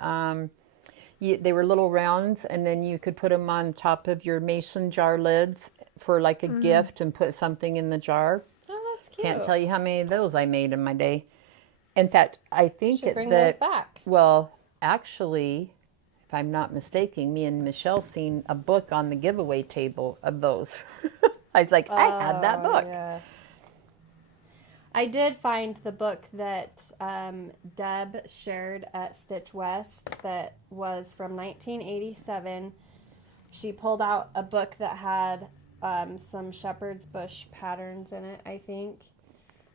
they were little rounds and then you could put them on top of your mason jar lids for like a gift and put something in the jar? Oh, that's cute. Can't tell you how many of those I made in my day. In fact, I think Should bring that, those back. well, actually, if I'm not mistaken, me and Michelle seen a book on the giveaway table of those. I was like, I had that book. Yes. I did find the book that Deb shared at Stitch West that was from 1987. She pulled out a book that had some shepherd's bush patterns in it, I think.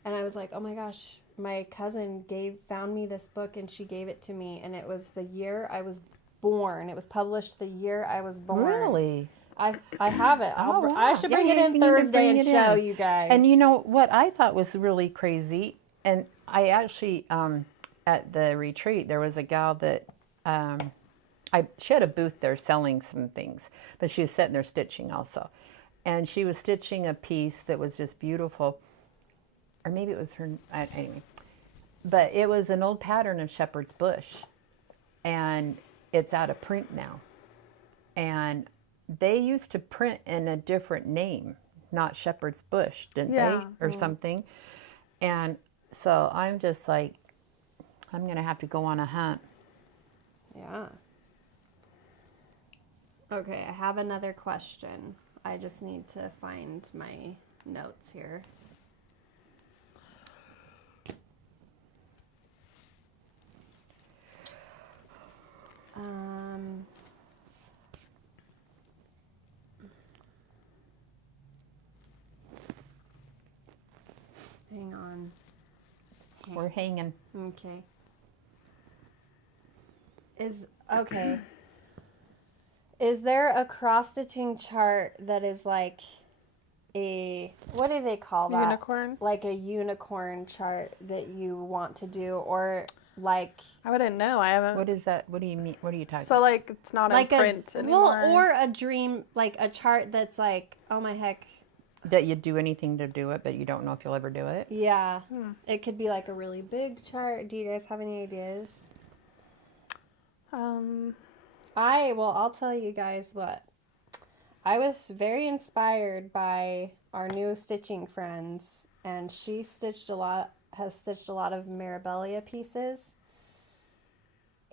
And I was like, oh my gosh, my cousin found me this book, and she gave it to me, and it was the year I was born. It was published the year I was born. Really? I have it. Oh, wow. I should bring Yeah, it you in need to Thursday bring and it show in. you guys. And you know what I thought was really crazy, and I actually at the retreat there was a gal that she had a booth there selling some things, but she was sitting there stitching also, and she was stitching a piece that was just beautiful, or maybe it was her anyway, but it was an old pattern of shepherd's bush, and it's out of print now, and they used to print in a different name, not shepherd's bush, didn't they, or something, and so I'm just like, I'm gonna have to go on a hunt. Yeah. Okay, I have another question. I just need to find my notes here. Hang on. We're hanging. Okay. Okay. Is there a cross-stitching chart that is like what do they call that? Unicorn? Like a unicorn chart that you want to do, or like... I wouldn't know. I haven't. What is that? What do you mean? What are you talking So about? like it's not in print anymore. Well, or a dream, like a chart that's like, oh my heck. That you'd do anything to do it, but you don't know if you'll ever do it? Yeah. It could be like a really big chart. Do you guys have any ideas? I'll tell you guys what. I was very inspired by our new stitching friends, and she has stitched a lot of Mirabilia pieces.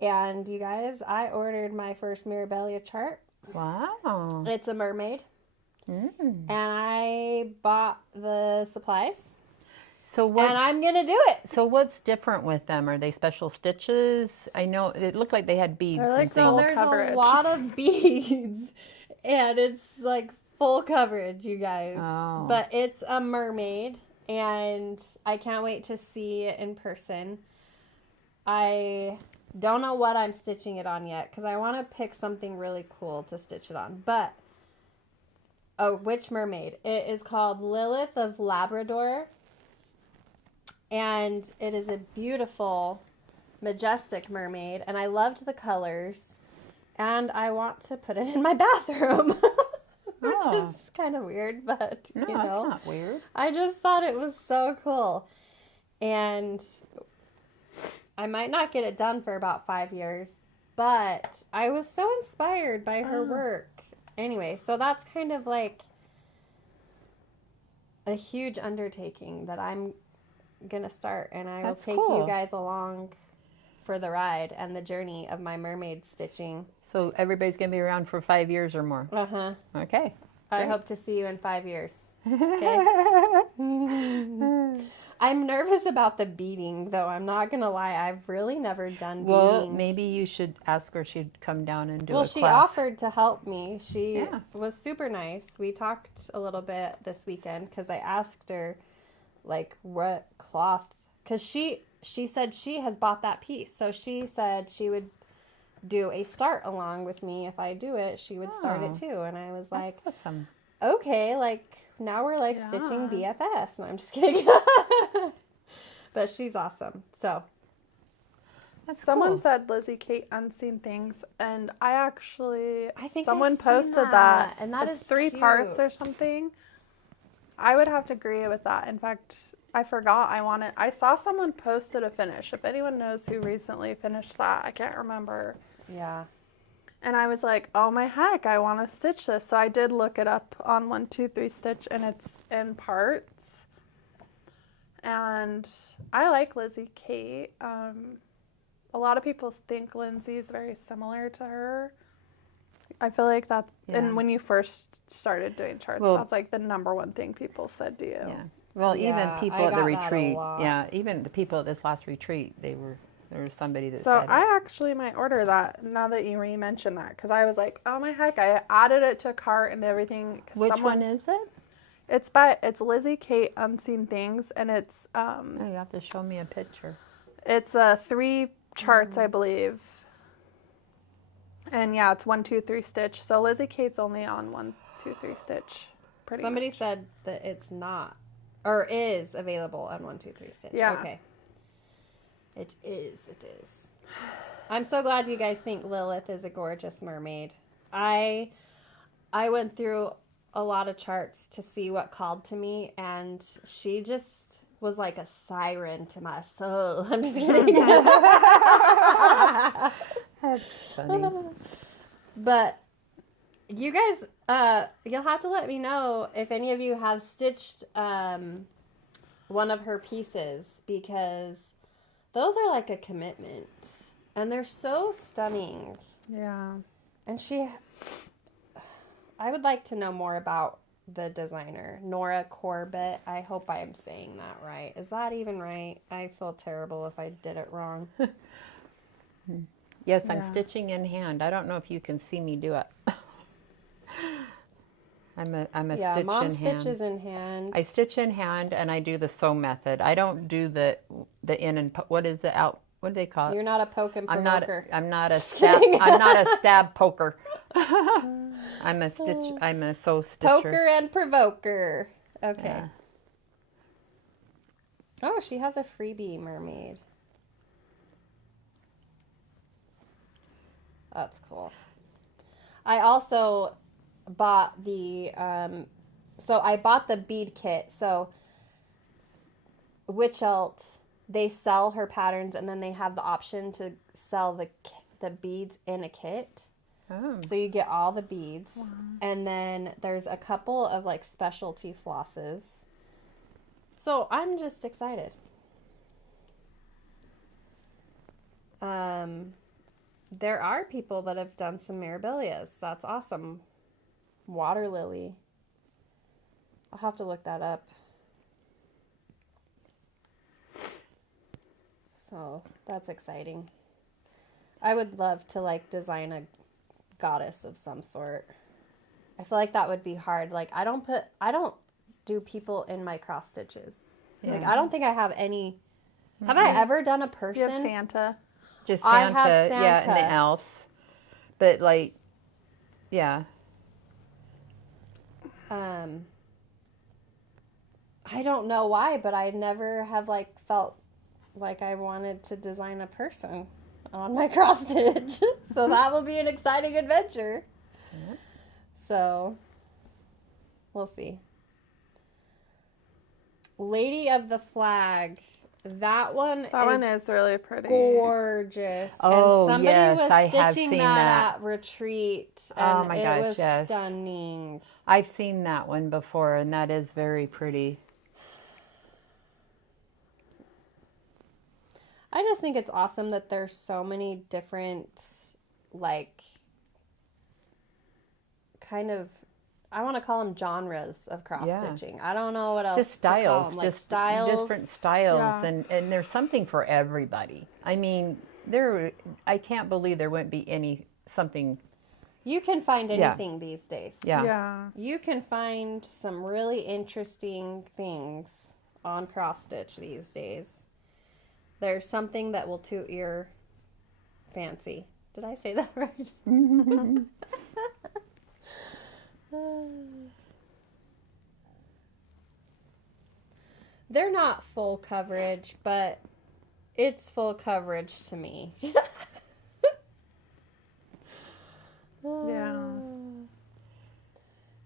And you guys, I ordered my first Mirabilia chart. Wow. It's a mermaid. Mm. And I bought the supplies. So what? And I'm gonna do it. So what's different with them? Are they special stitches? I know it looked like they had beads They're like and full things. There's coverage. a lot of beads, and it's like full coverage, you guys. Oh. But it's a mermaid, and I can't wait to see it in person. I don't know what I'm stitching it on yet, because I want to pick something really cool to stitch it on. But, which mermaid? It is called Lilith of Labrador, and it is a beautiful, majestic mermaid, and I loved the colors, and I want to put it in my bathroom, which is kind of weird, but, No, you know. it's not weird. I just thought it was so cool, and I might not get it done for about 5 years, but I was so inspired by her work. Anyway, so that's kind of like a huge undertaking that I'm gonna start, and I will That's take cool. you guys along for the ride and the journey of my mermaid stitching. So everybody's going to be around for 5 years or more. Uh-huh. Okay. I Great. hope to see you in 5 years. Okay. I'm nervous about the beading, though. I'm not gonna lie. I've really never done beading. Well, maybe you should ask her if she'd come down and do a class. Well, she offered to help me. She Yeah. was super nice. We talked a little bit this weekend because I asked her, like, what cloth, because she said she has bought that piece. So she said she would do a start along with me. If I do it, she would start it too. And I was like, That's awesome. okay, like, now we're like stitching BFS. No, I'm just kidding. But she's awesome. So That's Someone cool. said Lizzie Kate Unseen Things, and I think I've someone seen posted that, that, and that it's is 3 parts cute. or something. I would have to agree with that. In fact, I forgot I saw someone posted a finish. If anyone knows who recently finished that, I can't remember. yeah. And I was like, oh my heck, I want to stitch this. So I did look it up on 1-2-3 Stitch, and it's in parts. And I like Lizzie Kate. A lot of people think Lindsay's very similar to her. I feel like that's, and when you first started doing charts, that's like the #1 thing people said to you. Yeah. Well, even Yeah, people I at the got that a retreat. lot. Yeah. Even the people at this last retreat, there was somebody that So said I actually might order that now that you re-mentioned that, because I was like, oh my heck, I added it to cart and everything. Which one is it? It's Lizzie Kate Unseen Things, and it's Oh, you have to show me a picture. it's 3 charts, I believe. And yeah, it's 1, 2, 3 stitch. So Lizzie Kate's only on 1, 2, 3 stitch. Somebody said that it's not, or is available on 1, 2, 3 stitch. Yeah. Okay. It is. I'm so glad you guys think Lilith is a gorgeous mermaid. I went through a lot of charts to see what called to me, and she just was like a siren to my soul. I'm just kidding. That's funny. But you guys, you'll have to let me know if any of you have stitched one of her pieces, because those are like a commitment, and they're so stunning. Yeah. And I would like to know more about the designer, Nora Corbett. I hope I am saying that right. Is that even right? I feel terrible if I did it wrong. Yes, I'm Yeah. stitching in hand. I don't know if you can see me do it. I'm a Yeah, stitch Mom in hand. stitches in hand. I stitch in hand, and I do the sew method. I don't do the in and what is it out? What do they call it? You're not a poke and provoker. I'm not a stab. I'm not a stab poker. I'm a stitch. I'm a sew stitcher. Poker and provoker. Okay. Yeah. Oh, she has a freebie mermaid. That's cool. I also bought the I bought the bead kit. So Witchelt, they sell her patterns, and then they have the option to sell the beads in a kit. Oh. So you get all the beads, and then there's a couple of like specialty flosses. So I'm just excited. There are people that have done some Mirabilias. That's awesome. Water lily. I'll have to look that up. So that's exciting. I would love to like design a goddess of some sort. I feel like that would be hard. Like I don't do people in my cross stitches. Yeah. Like I don't think I have any. Have I ever done a person? You have Santa. Just I Santa, have yeah, and the Santa. elves. But like, yeah. I don't know why, but I never have like felt like I wanted to design a person on my cross stitch. So that will be an exciting adventure. Yeah. So we'll see. Lady of the Flag. That one is really pretty. gorgeous. Oh, and somebody yes, was I have stitching seen that that. at retreat. Oh, And my it gosh, was yes. stunning. I've seen that one before, and that is very pretty. I just think it's awesome that there's so many different, like, kind of, I want to call them genres of cross stitching. I don't know what else Just to call styles, them. Like just styles. different styles, Yeah. and there's something for everybody. I mean, I can't believe there wouldn't be something. You can find Yeah. anything these days. Yeah. Yeah. You can find some really interesting things on cross stitch these days. There's something that will toot your fancy. Did I say that right? They're not full coverage, but it's full coverage to me. Yeah.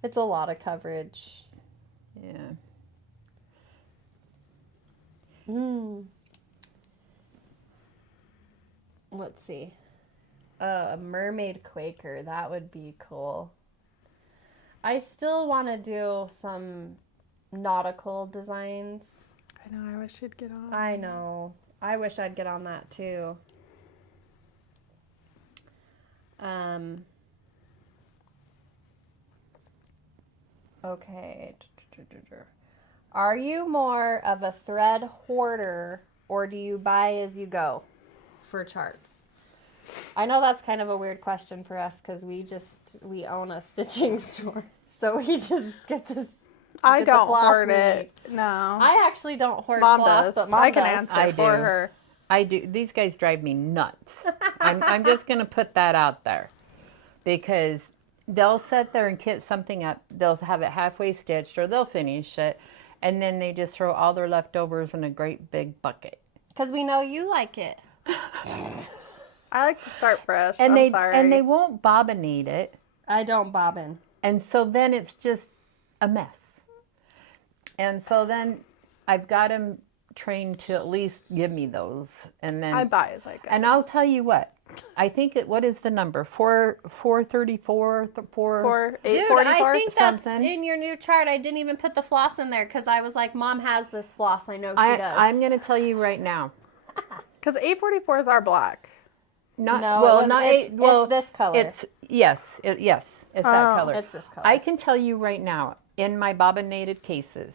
It's a lot of coverage. Yeah. Let's see. A mermaid Quaker. That would be cool. I still want to do some nautical designs. I know. I wish you'd get on. I know. I wish I'd get on that too. Okay. Are you more of a thread hoarder, or do you buy as you go for charts? I know that's kind of a weird question for us because we own a stitching store. So we just get this. I Get the don't floss hoard we it. No. I actually don't hoard Mom floss, does. but Mom I can does. answer I for do. her. I do. These guys drive me nuts. I'm just going to put that out there because they'll sit there and kit something up. They'll have it halfway stitched or they'll finish it. And then they just throw all their leftovers in a great big bucket. Because we know you like it. I like to start fresh. And I'm sorry. and they won't bobinate it. I don't bobbin. And so then it's just a mess. And so then I've got them trained to at least give me those. And then I buy as I go. and I'll tell you what. I think what is the number? 434 For Dude, 844? I think that's something. in your new chart. I didn't even put the floss in there because I was like, Mom has this floss. I know she does. I'm going to tell you right now. Because 844s are black. Not No, well, it's- not it's- eight, well, it's this color. It's yes, it's that color. It's this color. I can tell you right now, in my bobinated cases,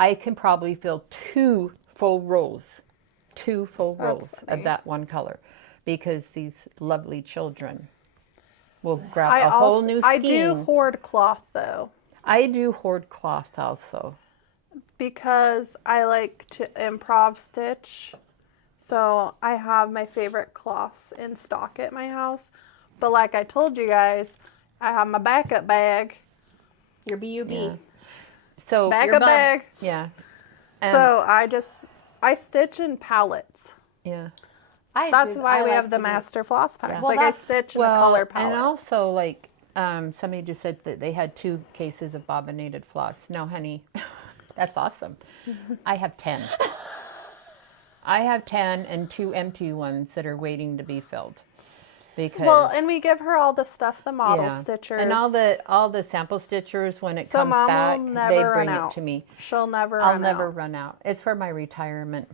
I can probably fill two full rolls of funny. that one color, because these lovely children will grab a whole new skein. I do hoard cloth though, I do hoard cloth also. because I like to improv stitch. So I have my favorite cloths in stock at my house. But like I told you guys, I have my backup bag. Your BUB. Yeah. So Backup bag. yeah, and, So I stitch in pallets. yeah. That's why we have the master floss packs. Yeah. Well, Like I that's- stitch in a color palette. and also like somebody just said that they had 2 cases of bobinated floss. No, honey, that's awesome. I have 10. I have 10 and 2 empty ones that are waiting to be filled. Because Well, and we give her all the stuff, the model yeah. stitchers. And all the sample stitchers, when it So comes Mom will back, never they run bring out. it to me. She'll never I'll run never out. run out. It's for my retirement.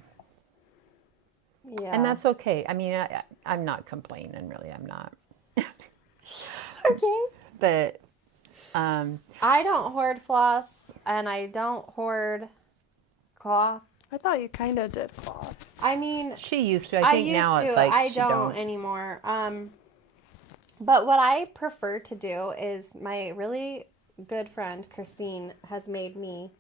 Yeah. And that's okay. I mean, I'm not complaining, really. I'm not. okay. But I don't hoard floss and I don't hoard cloth. I thought you kind of did cloth. I mean, she used to. I think used now to. it's like I she don't anymore. But what I prefer to do is my really good friend Christine has made me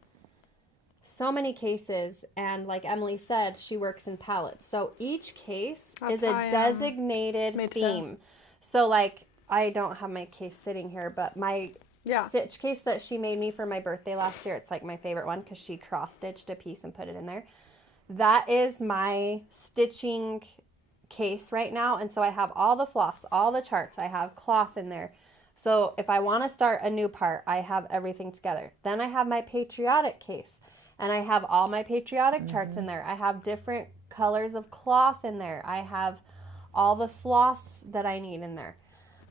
so many cases, and like Emily said, she works in pallets. So each case That's is a how I am. designated Me too. theme. So like I don't have my case sitting here, but my Yeah. stitch case that she made me for my birthday last year, it's like my favorite one because she cross-stitched a piece and put it in there. That is my stitching case right now, and so I have all the floss, all the charts, I have cloth in there. So if I want to start a new part, I have everything together. Then I have my patriotic case, and I have all my patriotic charts in there. I have different colors of cloth in there. I have all the floss that I need in there.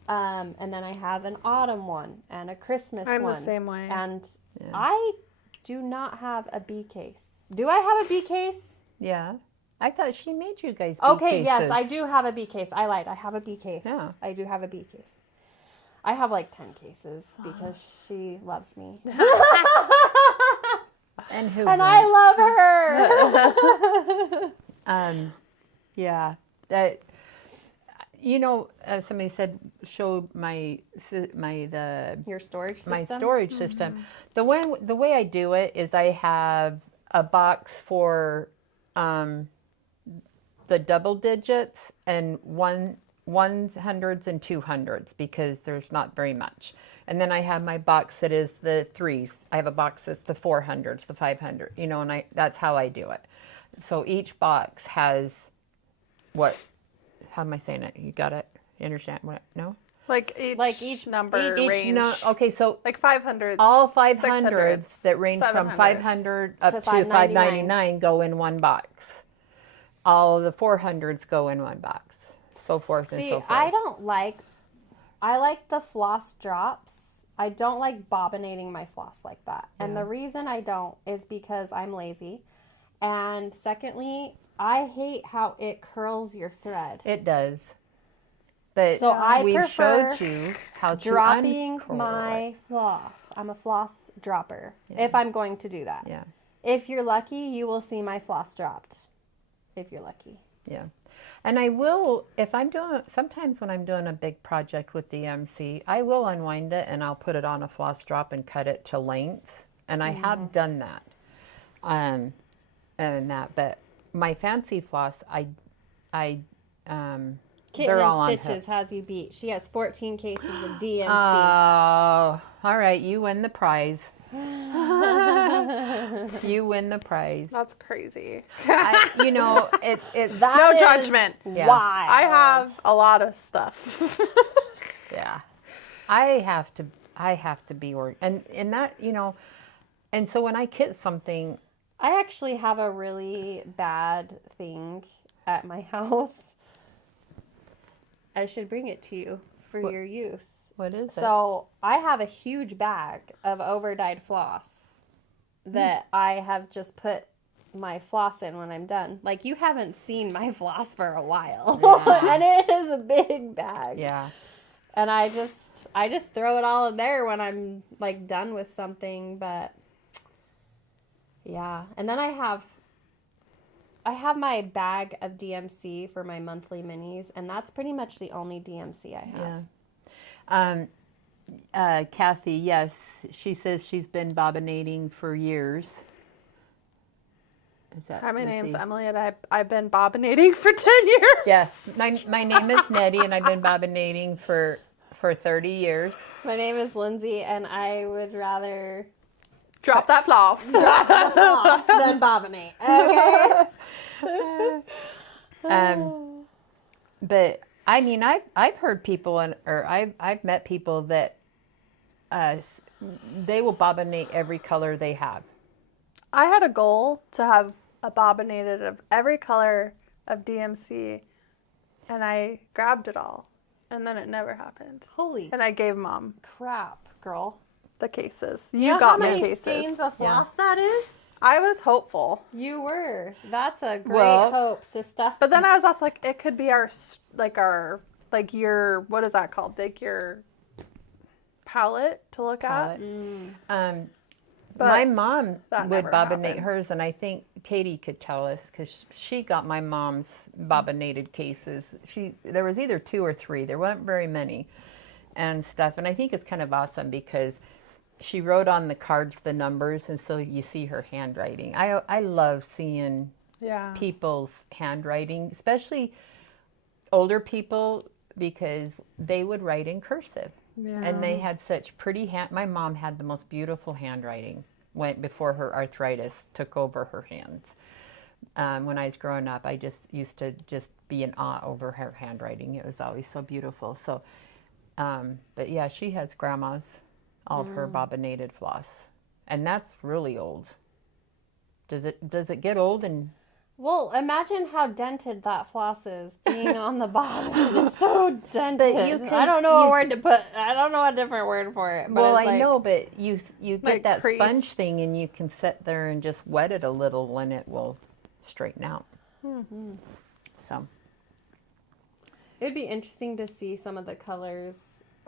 And then I have an autumn one and a Christmas I'm one. the same way. And Yeah. I do not have a B case. Do I have a B case? Yeah. I thought she made you guys bee Okay, yes, cases. I do have a B case. I lied. I have a B case. Yeah. I do have a B case. I have like 10 cases because she loves me. And who And wouldn't? I love her. Yeah. That, you know, somebody said, show my Your storage system? my storage system. The way I do it is I have a box for the double digits and 100s and 200s, because there's not very much. And then I have my box that is the 3s. I have a box that's the 400s, the 500, you know, and that's how I do it. So each box has how am I saying it? You got it? You understand what? No? Like each number range. Okay, so Like 500s. all 500s 600s, that range from 700s. 500 up To to 599 go in one box. All the 400s go in one box. So forth and See, so forth. I like the floss drops. I don't like bobinating my floss like that. And the reason I don't is because I'm lazy. And secondly, I hate how it curls your thread. It does. But So I we've prefer showed you how to dropping uncurl my it. floss. I'm a floss dropper if I'm going to do that. Yeah, If you're lucky, you will see my floss dropped. If you're lucky. yeah. And I will, sometimes when I'm doing a big project with the MC, I will unwind it and I'll put it on a floss drop and cut it to lengths and I have done that. And that, but my fancy floss, Kitten they're all and on Stitches hooks. has you beat. She has 14 cases of DMC. Oh, all right, you win the prize. You win the prize. That's crazy. You know, it No judgment. Yeah. Why? I have a lot of stuff. Yeah, I have to be and that, you know, and so when I kit something, I actually have a really bad thing at my house. I should bring it to you for your use. what is it? So I have a huge bag of overdyed floss that I have just put my floss in when I'm done. Like, you haven't seen my floss for a while. Yeah. And it is a big bag. Yeah. And I just throw it all in there when I'm like done with something, but yeah. And then I have my bag of DMC for my monthly minis, and that's pretty much the only DMC I have. Yeah. Kathy, yes, she says she's been bobinating for years. Is that, Hi, my let's name's see. Emily, and I've been bobinating for 10 years. Yes, my name is Nettie, and I've been bobinating for 30 years. My name is Lindsay, and I would rather Drop that floss. drop the floss than bobinate. Okay. But I mean, I've heard people, or I've met people that they will bobinate every color they have. I had a goal to have a bobinated of every color of DMC, and I grabbed it all, and then it never happened. Holy And I gave Mom crap, girl. the cases. You know got how me many cases. skeins of floss that is? I was hopeful, You were. That's a great Well- hope, sister. but then I was also like, it could be your what is that called? Like your palette to look at. But My mom that would never bobinate happened. hers, and I think Katie could tell us because she got my mom's bobinated cases. There was either 2 or 3. There weren't very many, and stuff. And I think it's kind of awesome because she wrote on the cards the numbers, and so you see her handwriting. I love seeing Yeah. people's handwriting, especially older people, because they would write in cursive. Yeah. And they had such pretty my mom had the most beautiful handwriting before her arthritis took over her hands. When I was growing up, I just used to just be in awe over her handwriting. It was always so beautiful. So, but yeah, she has grandma's, all of her bobinated floss. And that's really old. Does it get old? And Well, imagine how dented that floss is being on the bottom. It's so dented. But you can I don't know a use- word to put. I don't know a different word for it. But well, it's I like, know, but you get Like that creased. sponge thing, and you can sit there and just wet it a little, and it will straighten out. So It'd be interesting to see some of the colors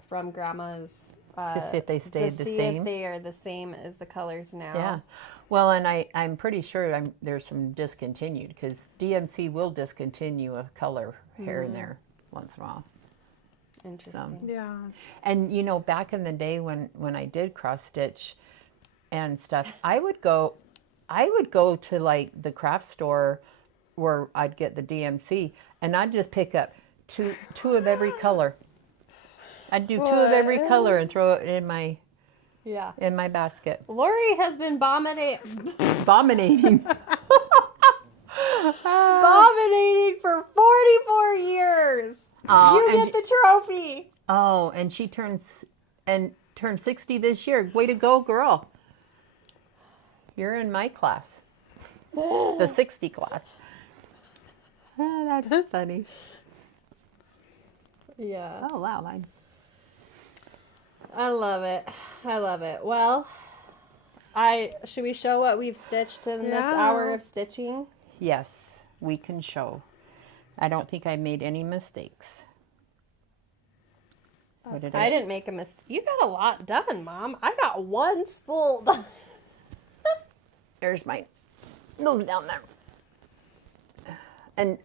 from Grandma's. to see if they stayed the to see same. if they are the same as the colors now. Yeah. Well, and I'm pretty sure there's some discontinued because DMC will discontinue a color here and there once in a while. Interesting. Yeah. And you know, back in the day when I did cross stitch and stuff, I would go to like the craft store where I'd get the DMC, and I'd just pick up two of every color. I'd do 2 of every color and throw it in my Yeah. basket. Lori has been Bominating. bominating for 44 years. You and get the trophy. Oh, and she turns 60 this year. Way to go, girl. You're in my class. The 60 class. That's funny. Yeah. Oh, wow. I love it. I love it. Well, should we show what we've stitched in this hour of stitching? Yes, we can show. I don't think I made any mistakes. What did I didn't make a mistake. You got a lot done, Mom. I got 1 spool done. There's mine. Those down there. And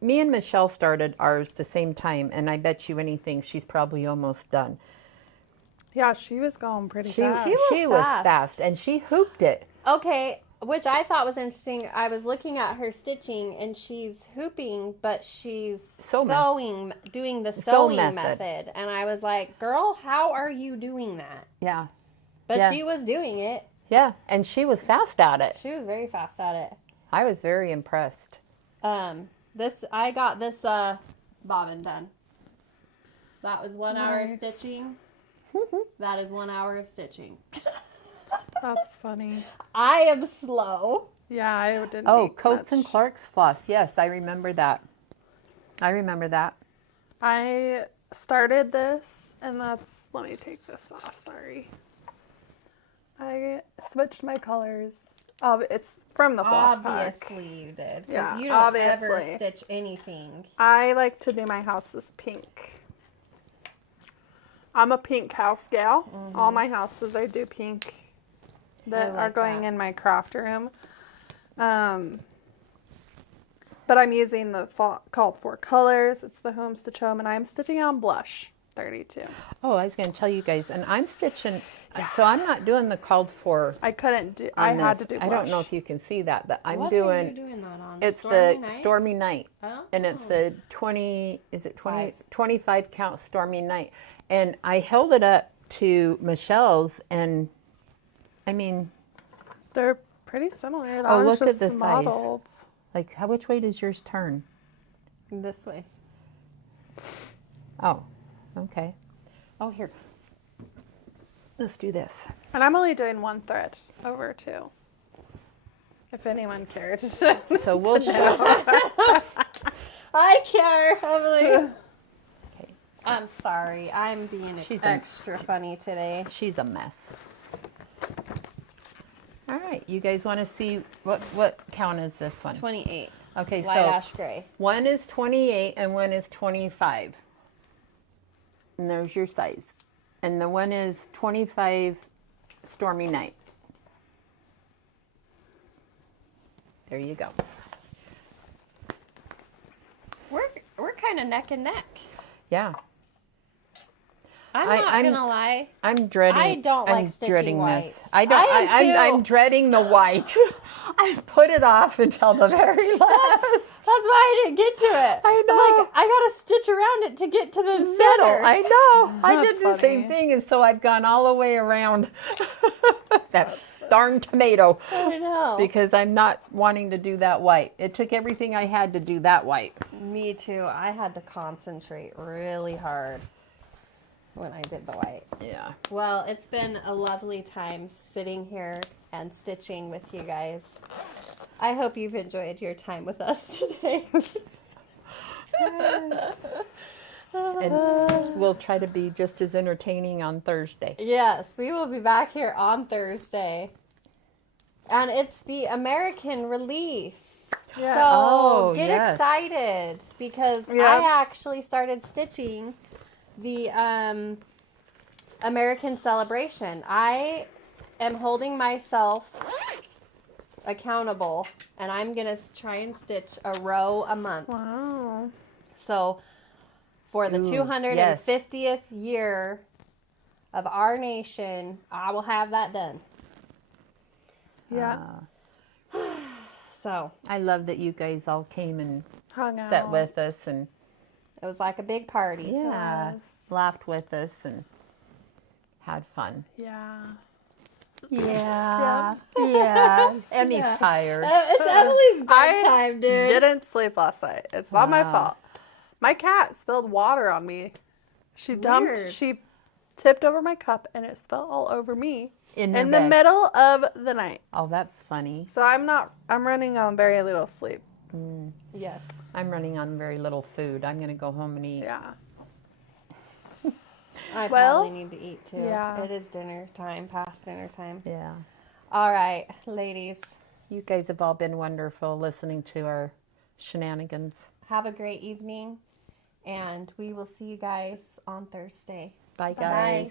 me and Michelle started ours the same time, and I bet you anything she's probably almost done. Yeah, she was going pretty She fast. was fast. fast, and she hooped it. Okay, which I thought was interesting. I was looking at her stitching, and she's hooping, but she's sewing, doing the sewing method. And I was like, girl, how are you doing that? Yeah. But she was doing it. Yeah, and she was fast at it. She was very fast at it. I was very impressed. I got this bobbin done. That was 1 hour of stitching. That is 1 hour of stitching. That's funny. I am slow. Yeah, I didn't. Oh, Coates and Clark's floss. Yes, I remember that. I started this, and that's. Let me take this off. Sorry. I switched my colors. Oh, it's from the floss pack. Obviously you did. Because Yeah, you don't obviously. ever stitch anything. I like to do my houses pink. I'm a pink house gal. All my houses I do pink that are going in my craft room. But I'm using the called for colors. It's the Home Stitch Home, and I'm stitching on blush 32. Oh, I was going to tell you guys, and I'm stitching, so I'm not doing the called for. I couldn't do. I had to do blush. I don't know if you can see that, but I'm What doing. are you doing that on? It's Stormy the Night? Stormy Night, Oh. and it's the 20. Is it 20? 25 count Stormy Night, and I held it up to Michelle's, and I mean, They're pretty similar. That Oh, was look just at the size. modeled. like, which way does yours turn? This way. Oh, okay. Oh, here. Let's do this. And I'm only doing one thread over two. If anyone cared. So we'll show. I care. I'm like, Okay. I'm sorry. I'm being extra funny today. She's a mess. All right, you guys want to see what count is this one? 28. Okay, Light so ash gray. one is 28 and one is 25. And there's your size. And the one is 25 Stormy Night. There you go. We're kind of neck and neck. Yeah. I'm not gonna lie. I'm dreading. I don't like stitching dreading white. this. I don't. I am too. I'm dreading the white. I've put it off until the very last. That's why I didn't get to it. I know. I'm like, I gotta stitch around it to get to the Middle. center. I know. I That's did the same funny. thing, and so I've gone all the way around that darn tomato I know. because I'm not wanting to do that white. It took everything I had to do that white. Me too. I had to concentrate really hard when I did the white. Yeah. Well, it's been a lovely time sitting here and stitching with you guys. I hope you've enjoyed your time with us today. And we'll try to be just as entertaining on Thursday. Yes, we will be back here on Thursday. And it's the American release. Yeah. So Oh, get yes. excited because Yeah. I actually started stitching the American celebration. I am holding myself accountable and I'm going to try and stitch a row a month. Wow. So for the Ooh, 250th year of our nation, I will have that done. Yeah. So I love that you guys all came and Hung out. sat with us and it was like a big party. yeah, Yes. laughed with us and had fun. Yeah. Yeah. Yeah. Emmy's Yeah. tired. It's Emily's I bedtime, dude. Didn't sleep last night. It's not my Wow. fault. My cat spilled water on me. She dumped. Weird. She tipped over my cup and it spilled all over me In in the the middle of the night. Oh, that's funny. So I'm running on very little sleep. Yes. I'm running on very little food. I'm going to go home and eat. Yeah. I Well, probably need to eat too. yeah. It is dinner time, past dinner time. Yeah. All right, ladies. You guys have all been wonderful listening to our shenanigans. Have a great evening, and we will see you guys on Thursday. Bye, Bye. guys.